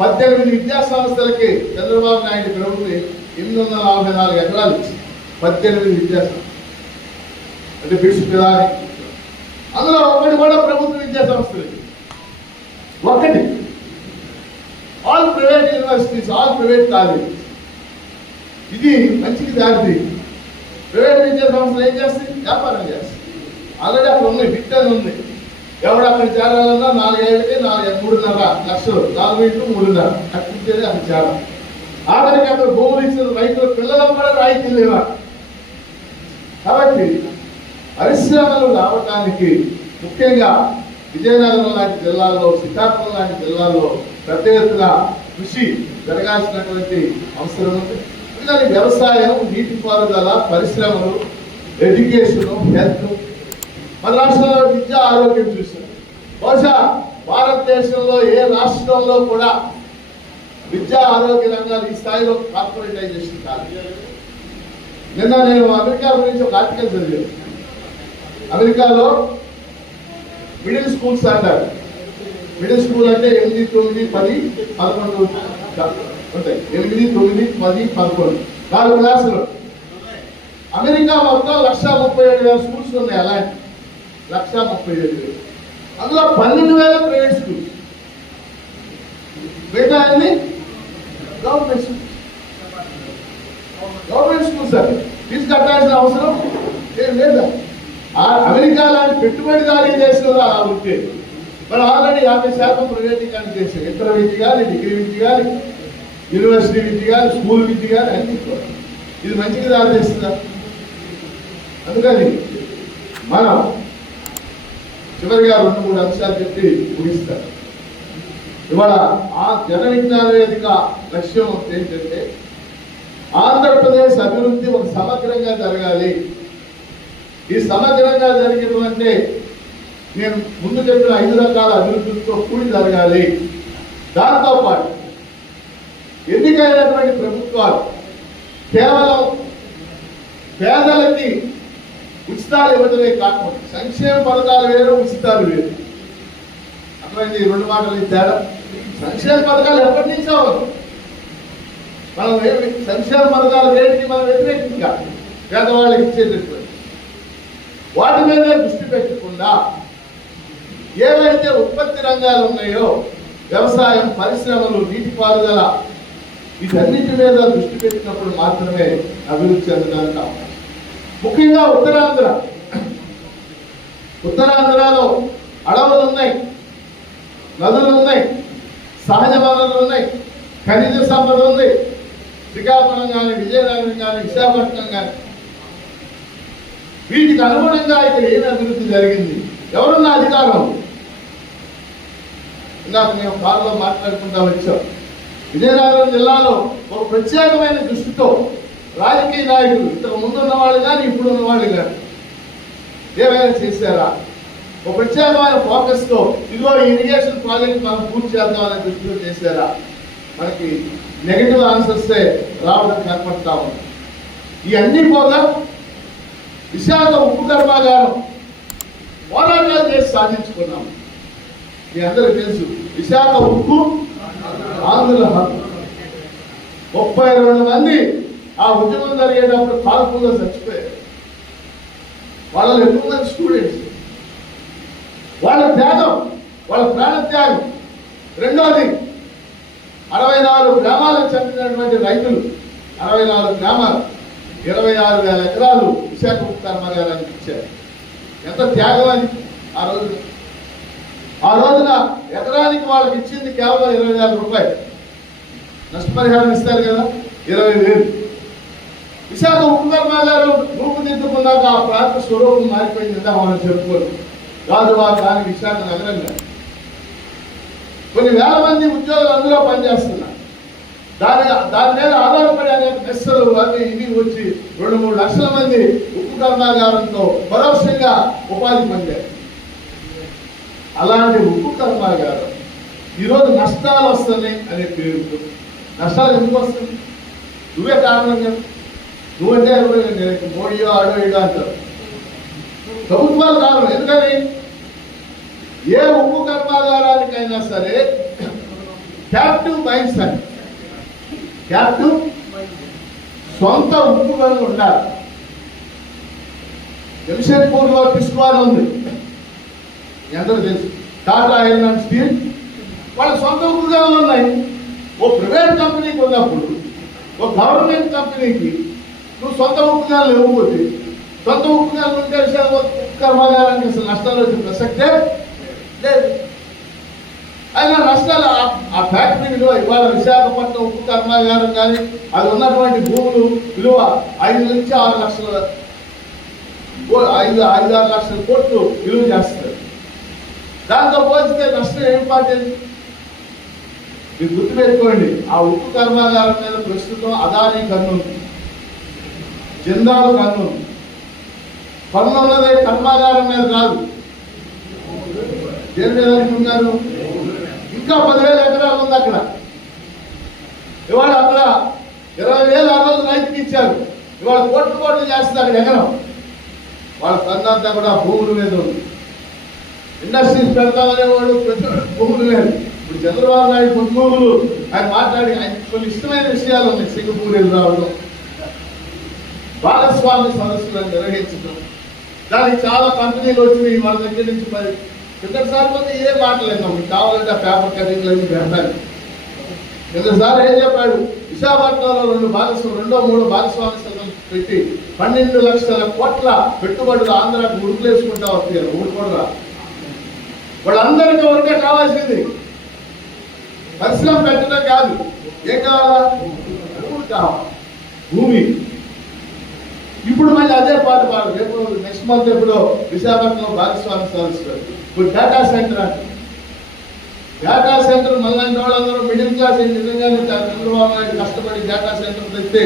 18 విద్యా సంస్థలకి చంద్రబాబు నాయుడు ప్రభుత్వం 844 ఎకరాలు ఇచ్చింది. 18 విద్యా సంస్థలు అంటే బిడ్స్ పిల్లని, అందులో ఒకటి కూడా ప్రభుత్వ విద్యా సంస్థలు. ఒకటి all private universities, all private colleges. ఇది మంచికి దారి. ప్రైవేట్ విద్యా సంస్థలు ఏం చేస్తాయి? వ్యాపారం చేస్తాయి. ఆల్రెడీ అక్కడ ఉన్నాయి, బిట్టలు ఉంది. ఎవడు అక్కడ చేరాలన్నా 4 ఏళ్ళకి 3.5 లక్షలు, 4 ఇంటూ 3.5 కట్టించేది అక్కడ చేరాలి. ఆఖరికి అక్కడ భూములు ఇచ్చిన రైతుల పిల్లలకు కూడా రాయితీ లేవా. కాబట్టి పరిశ్రమలు రావడానికి ముఖ్యంగా విజయనగరం లాంటి జిల్లాల్లో, శ్రీకాకుళం లాంటి జిల్లాల్లో పెద్ద ఎత్తున కృషి జరగాల్సినటువంటి అవసరం ఉంది. అందుకని వ్యవసాయం, నీటిపారుదల, పరిశ్రమలు, ఎడ్యుకేషన్, హెల్త్, మన రాష్ట్రంలో విద్య, ఆరోగ్యం చూసాం. బహుశా భారతదేశంలో ఏ రాష్ట్రంలో కూడా విద్యా ఆరోగ్య రంగాలు ఈ స్థాయిలో కార్పొరేటైజేషన్ కాదు. నిన్న నేను అమెరికా గురించి ఒక ఆర్టికల్ చదివాను. అమెరికాలో మిడిల్ స్కూల్స్ అంటారు. మిడిల్ స్కూల్ అంటే 8, 9, 10, 11 ఉంటాయి. 8, 9, 10, 11 4 క్లాసులు. అమెరికా మొత్తం 1,37,000 స్కూల్స్ ఉన్నాయి. అలాంటి 1,37,000. అందులో 12,000 ప్రైవేట్ స్కూల్స్, మిగతా అన్ని గవర్నమెంట్ స్కూల్స్. గవర్నమెంట్ స్కూల్స్ అంటే ఫీజు కట్టాల్సిన అవసరం ఏం లేదా? అమెరికా లాంటి పెట్టుబడిదారీ దేశంలో అలా ఉంటే మరి ఆల్రెడీ 50% ప్రైవేటీకరణ చేశారు. ఇంటర్ విద్య కానీ, డిగ్రీ విద్య కానీ, యూనివర్సిటీ విద్య కానీ, స్కూల్ విద్య కానీ అన్ని. ఇది మంచిగా దారి చేస్తుందా? అందుకని మనం చివరిగా 2-3 అంశాలు చెప్పి ముగిస్తారు. ఇవాళ ఆ జన విజ్ఞాన వేదిక లక్ష్యం ఏంటంటే ఆంధ్రప్రదేశ్ అభివృద్ధి ఒక సమగ్రంగా జరగాలి. ఈ సమగ్రంగా జరగడం అంటే నేను ముందు చెప్పిన 5 రకాల అభివృద్ధితో కూడి జరగాలి. దాంతోపాటు ఎన్నికైనటువంటి ప్రభుత్వాలు కేవలం పేదలకి ఉచితాలు ఇవ్వడమే కాకుండా సంక్షేమ పథకాలు వేరు, ఉచితాలు వేరు. అర్థమైంది? 2 మాటలు తేడా. సంక్షేమ పథకాలు ఎప్పటి నుంచో మనం సంక్షేమ పథకాలు వేటికి మనం వ్యతిరేకంగా పేదవాళ్ళకి ఇచ్చేటటువంటి వాటి మీద దృష్టి పెట్టకుండా ఏవైతే ఉత్పత్తి రంగాలు ఉన్నాయో వ్యవసాయం, పరిశ్రమలు, నీటిపారుదల వీటన్నిటి మీద దృష్టి పెట్టినప్పుడు మాత్రమే అభివృద్ధి చెందడానికి అవకాశం. ముఖ్యంగా ఉత్తరాంధ్రలో అడవులు ఉన్నాయి, నదులు ఉన్నాయి, సహజ వనరులు ఉన్నాయి, ఖనిజ సంపద ఉంది. శ్రీకాకుళం కానీ, విజయనగరం కానీ, విశాఖపట్నం కానీ వీటికి అనుగుణంగా ఇక్కడ ఏమి అభివృద్ధి జరిగింది? ఎవరున్న అధికారం? ఇందాక మేము కారులో మాట్లాడుకుంటా వచ్చాం. విజయనగరం జిల్లాలో ఒక ప్రత్యేకమైన దృష్టితో రాజకీయ నాయకులు, ఇంతకు ముందు ఉన్నవాళ్ళు కానీ ఇప్పుడు ఉన్నవాళ్ళు కానీ ఏమైనా చేశారా? ఒక ప్రత్యేకమైన ఫోకస్తో ఇదిగో ఇరిగేషన్ ప్రాజెక్ట్ మనం పూర్తి చేద్దామనే దృష్టిలో చేశారా? మనకి నెగటివ్ ఆన్సర్సే రావడం కనపడతా ఉంది. ఇవన్నీ పోగా విశాఖ ఉక్కు కర్మాగారం పోరాటాలు చేసి సాధించుకున్నాం. మీ అందరికీ తెలుసు, విశాఖ ఉక్కు ఆంధ్రుల హక్కు. 32 మంది ఆ ఉద్యమం జరిగేటప్పుడు కాల్పుల్లో చచ్చిపోయారు. వాళ్ళలో ఎక్కువ మంది స్టూడెంట్స్. వాళ్ళ త్యాగం, వాళ్ళ ప్రాణ త్యాగం. రెండోది 64 గ్రామాలకు చెందినటువంటి రైతులు, 64 గ్రామాలు, 26,000 ఎకరాలు విశాఖ ఉక్కు కర్మాగారానికి ఇచ్చారు. ఎంత త్యాగం అని! ఆ రోజున ఎకరానికి వాళ్ళకి ఇచ్చింది కేవలం 20,000 రూపాయలు. నష్టపరిహారం ఇస్తారు కదా, 20,000. విశాఖ ఉక్కు కర్మాగారం రూపుదిద్దుకున్నాక ఆ ప్రాంత స్వరూపం మారిపోయింది. మనం చెప్పుకోరు గాజువాక కానీ విశాఖ నగరంగా కొన్ని వేల మంది ఉద్యోగులు అందులో పనిచేస్తున్నారు. దాని మీద ఆధారపడి అనేక మెస్సులు అవి ఇవి వచ్చి 2-3 లక్షల మంది ఉక్కు కర్మాగారంతో పరోక్షంగా ఉపాధి పొందారు. అలాంటి ఉక్కు కర్మాగారం ఈరోజు నష్టాలు వస్తున్నాయి అనే పేరుతో. నష్టాలు ఎందుకు వస్తుంది? నువ్వే కారణం కదా. నువ్వంటే మోడీయో ఆడో ఇడో అంటారు. ప్రభుత్వాలు కారణం. ఎందుకని? ఏ ఉక్కు కర్మాగారానికైనా సరే క్యాప్టివ్ మైన్స్ అని, క్యాప్టివ్ సొంత ఉక్కు గనులు ఉండాలి. జంషెడ్పూర్లో టిస్కాన్ ఉంది, ఎందరూ తెలుసు. టాటా ఐరన్ అండ్ స్టీల్ వాళ్ళ సొంత ఉక్కు గనులు ఉన్నాయి. ఓ ప్రైవేట్ కంపెనీకి ఉన్నప్పుడు ఒక గవర్నమెంట్ కంపెనీకి నువ్వు సొంత ఉక్కు గనులు ఇవ్వకపోతే, సొంత ఉక్కు గనులు ఉంటే ఉక్కు కర్మాగారానికి అసలు నష్టాలు వచ్చే ప్రసక్తే లేదు. అయినా నష్టాలు ఆ ఫ్యాక్టరీ విలువ ఇవాళ విశాఖపట్నం ఉక్కు కర్మాగారం కానీ అది ఉన్నటువంటి భూములు విలువ 5 నుంచి 6 లక్షల 5-6 లక్షల కోట్లు విలువ చేస్తారు. దాంతో పోల్చితే నష్టం ఏం పాటింది? మీరు గుర్తుపెట్టుకోండి, ఆ ఉక్కు కర్మాగారం మీద ప్రస్తుతం అదానీ కన్ను ఉంది, జిందాల్ కన్ను ఉంది. పన్ను ఉన్నదే కర్మాగారం మీద కాదు. దేని మీద అనుకున్నారు? ఇంకా 10,000 ఎకరాలు ఉంది అక్కడ. ఇవాళ అక్కడ 20,000 ఆ రోజు రైతుకి ఇచ్చారు. ఇవాళ కోట్లు చేస్తుంది అక్కడ ఎకరం. వాళ్ళ కన్నంతా కూడా భూముల మీద ఉంది. ఇండస్ట్రీస్ పెడతామనేవాడు భూములు లేదు. ఇప్పుడు చంద్రబాబు నాయుడు పొద్దులు ఆయన మాట్లాడి ఆయన కొన్ని ఇష్టమైన విషయాలు ఉన్నాయి. సింగపూర్ వెళ్ళి రావడం, భాగస్వామ్య సదస్సులను నిర్వహించడం, దానికి చాలా కంపెనీలు వచ్చినాయి వాళ్ళ దగ్గర నుంచి. మరి కిందసారి పోతే ఏ మాటలేదు, మీకు కావాలంటే ఆ పేపర్ కటింగ్లు అన్ని పెడతాను. కిందసారి ఏం చెప్పాడు, విశాఖపట్నంలో రెండో మూడో భాగస్వామ్య సదస్సులు పెట్టి 12 లక్షల కోట్ల పెట్టుబడులు ఆంధ్రాకు ఉరుకులేసుకుంటా వస్తారు. ఊరు కూడా వాళ్ళందరికీ ఒకటే కావాల్సింది పరిశ్రమ పెట్టడం కాదు, ఏం కావాలా, భూమి కావాలి, భూమి. ఇప్పుడు మళ్ళీ అదే పాట పాడు. రేపు నెక్స్ట్ మంత్ ఎప్పుడో విశాఖపట్నంలో భాగస్వామ్య సదస్సు. ఇప్పుడు డేటా సెంటర్ అంటే డేటా సెంటర్ మళ్ళీ వాళ్ళందరూ మిడిల్ క్లాస్ నిజంగానే చంద్రబాబు నాయుడు కష్టపడి డేటా సెంటర్ తెస్తే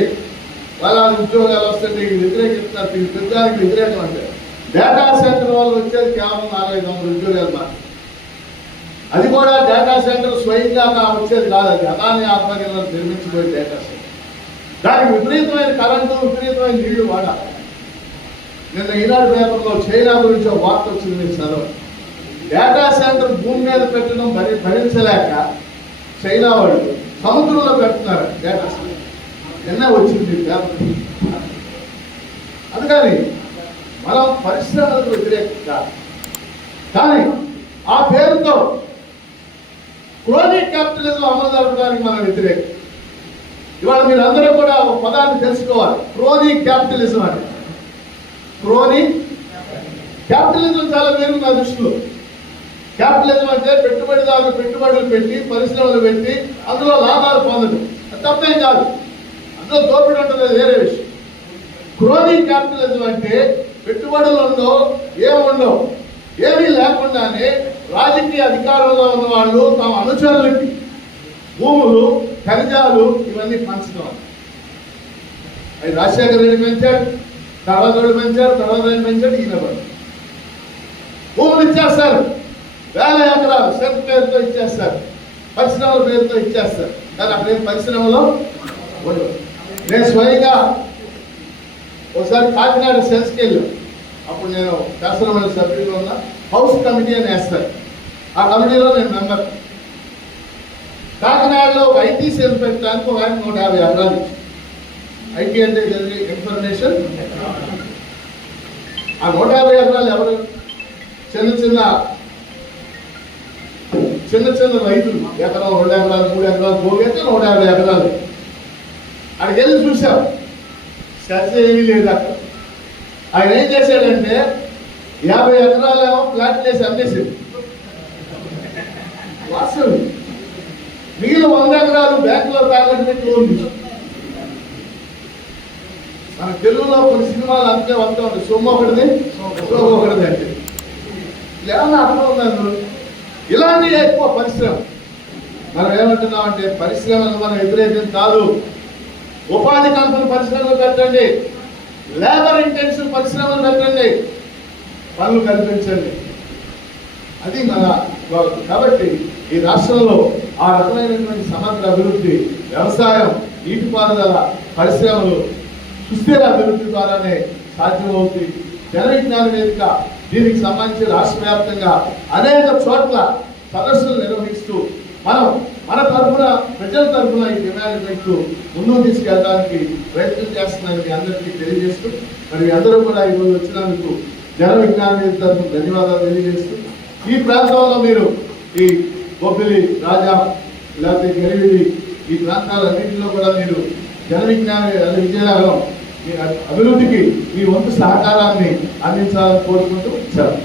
వాళ్ళ ఉద్యోగాలు వస్తుంటే వ్యతిరేకిస్తున్నారు. పెద్దానికి వ్యతిరేకం అంటే డేటా సెంటర్ వాళ్ళు వచ్చేది కేవలం 400-500 ఉద్యోగాలు మాత్రం. అది కూడా డేటా సెంటర్ స్వయంగా వచ్చేది కాదు, అది అదాని ఆధ్వర్యంలో నిర్మించబోయే డేటా సెంటర్. దానికి విపరీతమైన కరెంటు, విపరీతమైన నీళ్లు వాడాలి. నిన్న ఈనాడు పేపర్లో చైనా గురించి ఒక వార్త వచ్చింది, మీరు చదవండి. డేటా సెంటర్ భూమి మీద పెట్టడం భరించలేక చైనా వాళ్ళు సముద్రంలో పెడుతున్నారు డేటా సెంటర్. నిన్న వచ్చింది పేపర్. అందుకని మనం పరిశ్రమలకు వ్యతిరేకం కాదు, కానీ ఆ పేరుతో క్రోనీ క్యాపిటలిజం అమలు జరపడానికి మనం వ్యతిరేకం. ఇవాళ మీరు అందరూ కూడా ఒక పదాన్ని తెలుసుకోవాలి, క్రోనీ క్యాపిటలిజం అంటే. క్రోనీ క్యాపిటలిజం చాలా వేరు నా దృష్టిలో. క్యాపిటలిజం అంటే పెట్టుబడిదారులు పెట్టుబడులు పెట్టి పరిశ్రమలు పెట్టి అందులో లాభాలు పొందడం, అది తప్పేం కాదు, అందులో దోపిడీ ఉంటుంది, వేరే విషయం. క్రోనీ క్యాపిటలిజం అంటే పెట్టుబడులు ఉండవు, ఏముండవు, ఏమీ లేకుండానే రాజకీయ అధికారంలో ఉన్న వాళ్ళు తమ అనుచరులకి భూములు, ఖనిజాలు ఇవన్నీ పంచడం. అది రాజశేఖర రెడ్డి పెంచాడు, తర్వాత రెడ్డి పెంచాడు, ఈయన భూములు ఇచ్చేస్తారు, 1000 ఎకరాలు సెల్ఫ్ పేరుతో ఇచ్చేస్తారు, పరిశ్రమల పేరుతో ఇచ్చేస్తారు. కానీ అక్కడ పరిశ్రమలో ఉండవు. నేను స్వయంగా ఒకసారి కాకినాడ సెల్స్కి వెళ్ళాం. అప్పుడు నేను శాసనమండలి సభ్యులు ఉన్న హౌస్ కమిటీ అని వేస్తారు, ఆ కమిటీలో నేను మెంబర్. కాకినాడలో ఒక ఐటీ సెల్ పెట్టడానికి ఒక ఆయన 150 ఎకరాలు ఇచ్చి, ఐటీ అంటే ఇన్ఫర్మేషన్. ఆ 150 ఎకరాలు ఎవరు? చిన్న రైతులు, ఎకరం 2 ఎకరాలు 3 ఎకరాలు పోగైతే 150 ఎకరాలు. అక్కడికి వెళ్ళి చూసాం, చర్చ ఏమీ లేదు అక్కడ. ఆయన ఏం చేశాడంటే 50 ఎకరాలేమో ఫ్లాట్ చేసి అమ్మేసింది వాస్తవం. మిగిలిన 100 ఎకరాలు బ్యాంకులో తాకట్టు పెట్టి లోన్ తీసుకుంది. మన తెలుగులో కొన్ని సినిమాలు అంతే వస్తూ ఉంటాయి, సొమ్ము ఒకటిది సోము ఒకటిది అంటే ఏమన్నా అర్థం ఉందండి. ఇలాంటి ఎక్కువ పరిశ్రమ. మనం ఏమంటున్నామంటే పరిశ్రమలు మనం వ్యతిరేకం కాదు, ఉపాధి కల్పన పరిశ్రమలు పెట్టండి, లేబర్ ఇంటెన్సివ్ పరిశ్రమలు పెట్టండి, పనులు కల్పించండి, అది మన. కాబట్టి ఈ రాష్ట్రంలో ఆ రకమైనటువంటి సమగ్ర అభివృద్ధి, వ్యవసాయం, నీటిపారుదల, పరిశ్రమలు, సుస్థిర అభివృద్ధి ద్వారానే సాధ్యమవుతుంది. జన విజ్ఞాన వేదిక దీనికి సంబంధించి రాష్ట్ర వ్యాప్తంగా అనేక చోట్ల సదస్సులు నిర్వహిస్తూ మనం మన తరఫున, ప్రజల తరఫున ఈ డిమాండ్ పెంటూ ముందుకు తీసుకెళ్ళడానికి ప్రయత్నం చేస్తున్నారని మీ అందరికీ తెలియజేస్తూ, మరి అందరూ కూడా ఈరోజు వచ్చినందుకు జన విజ్ఞాన వేదిక తరఫున ధన్యవాదాలు తెలియజేస్తూ, ఈ ప్రాంతంలో మీరు ఈ బొబ్బిలి, రాజా, లేకపోతే గరివిడి, ఈ ప్రాంతాలన్నింటిలో కూడా మీరు జన విజ్ఞాన విజయనగరం అభివృద్ధికి మీ వంతు సహకారాన్ని అందించాలని కోరుకుంటూ సార్.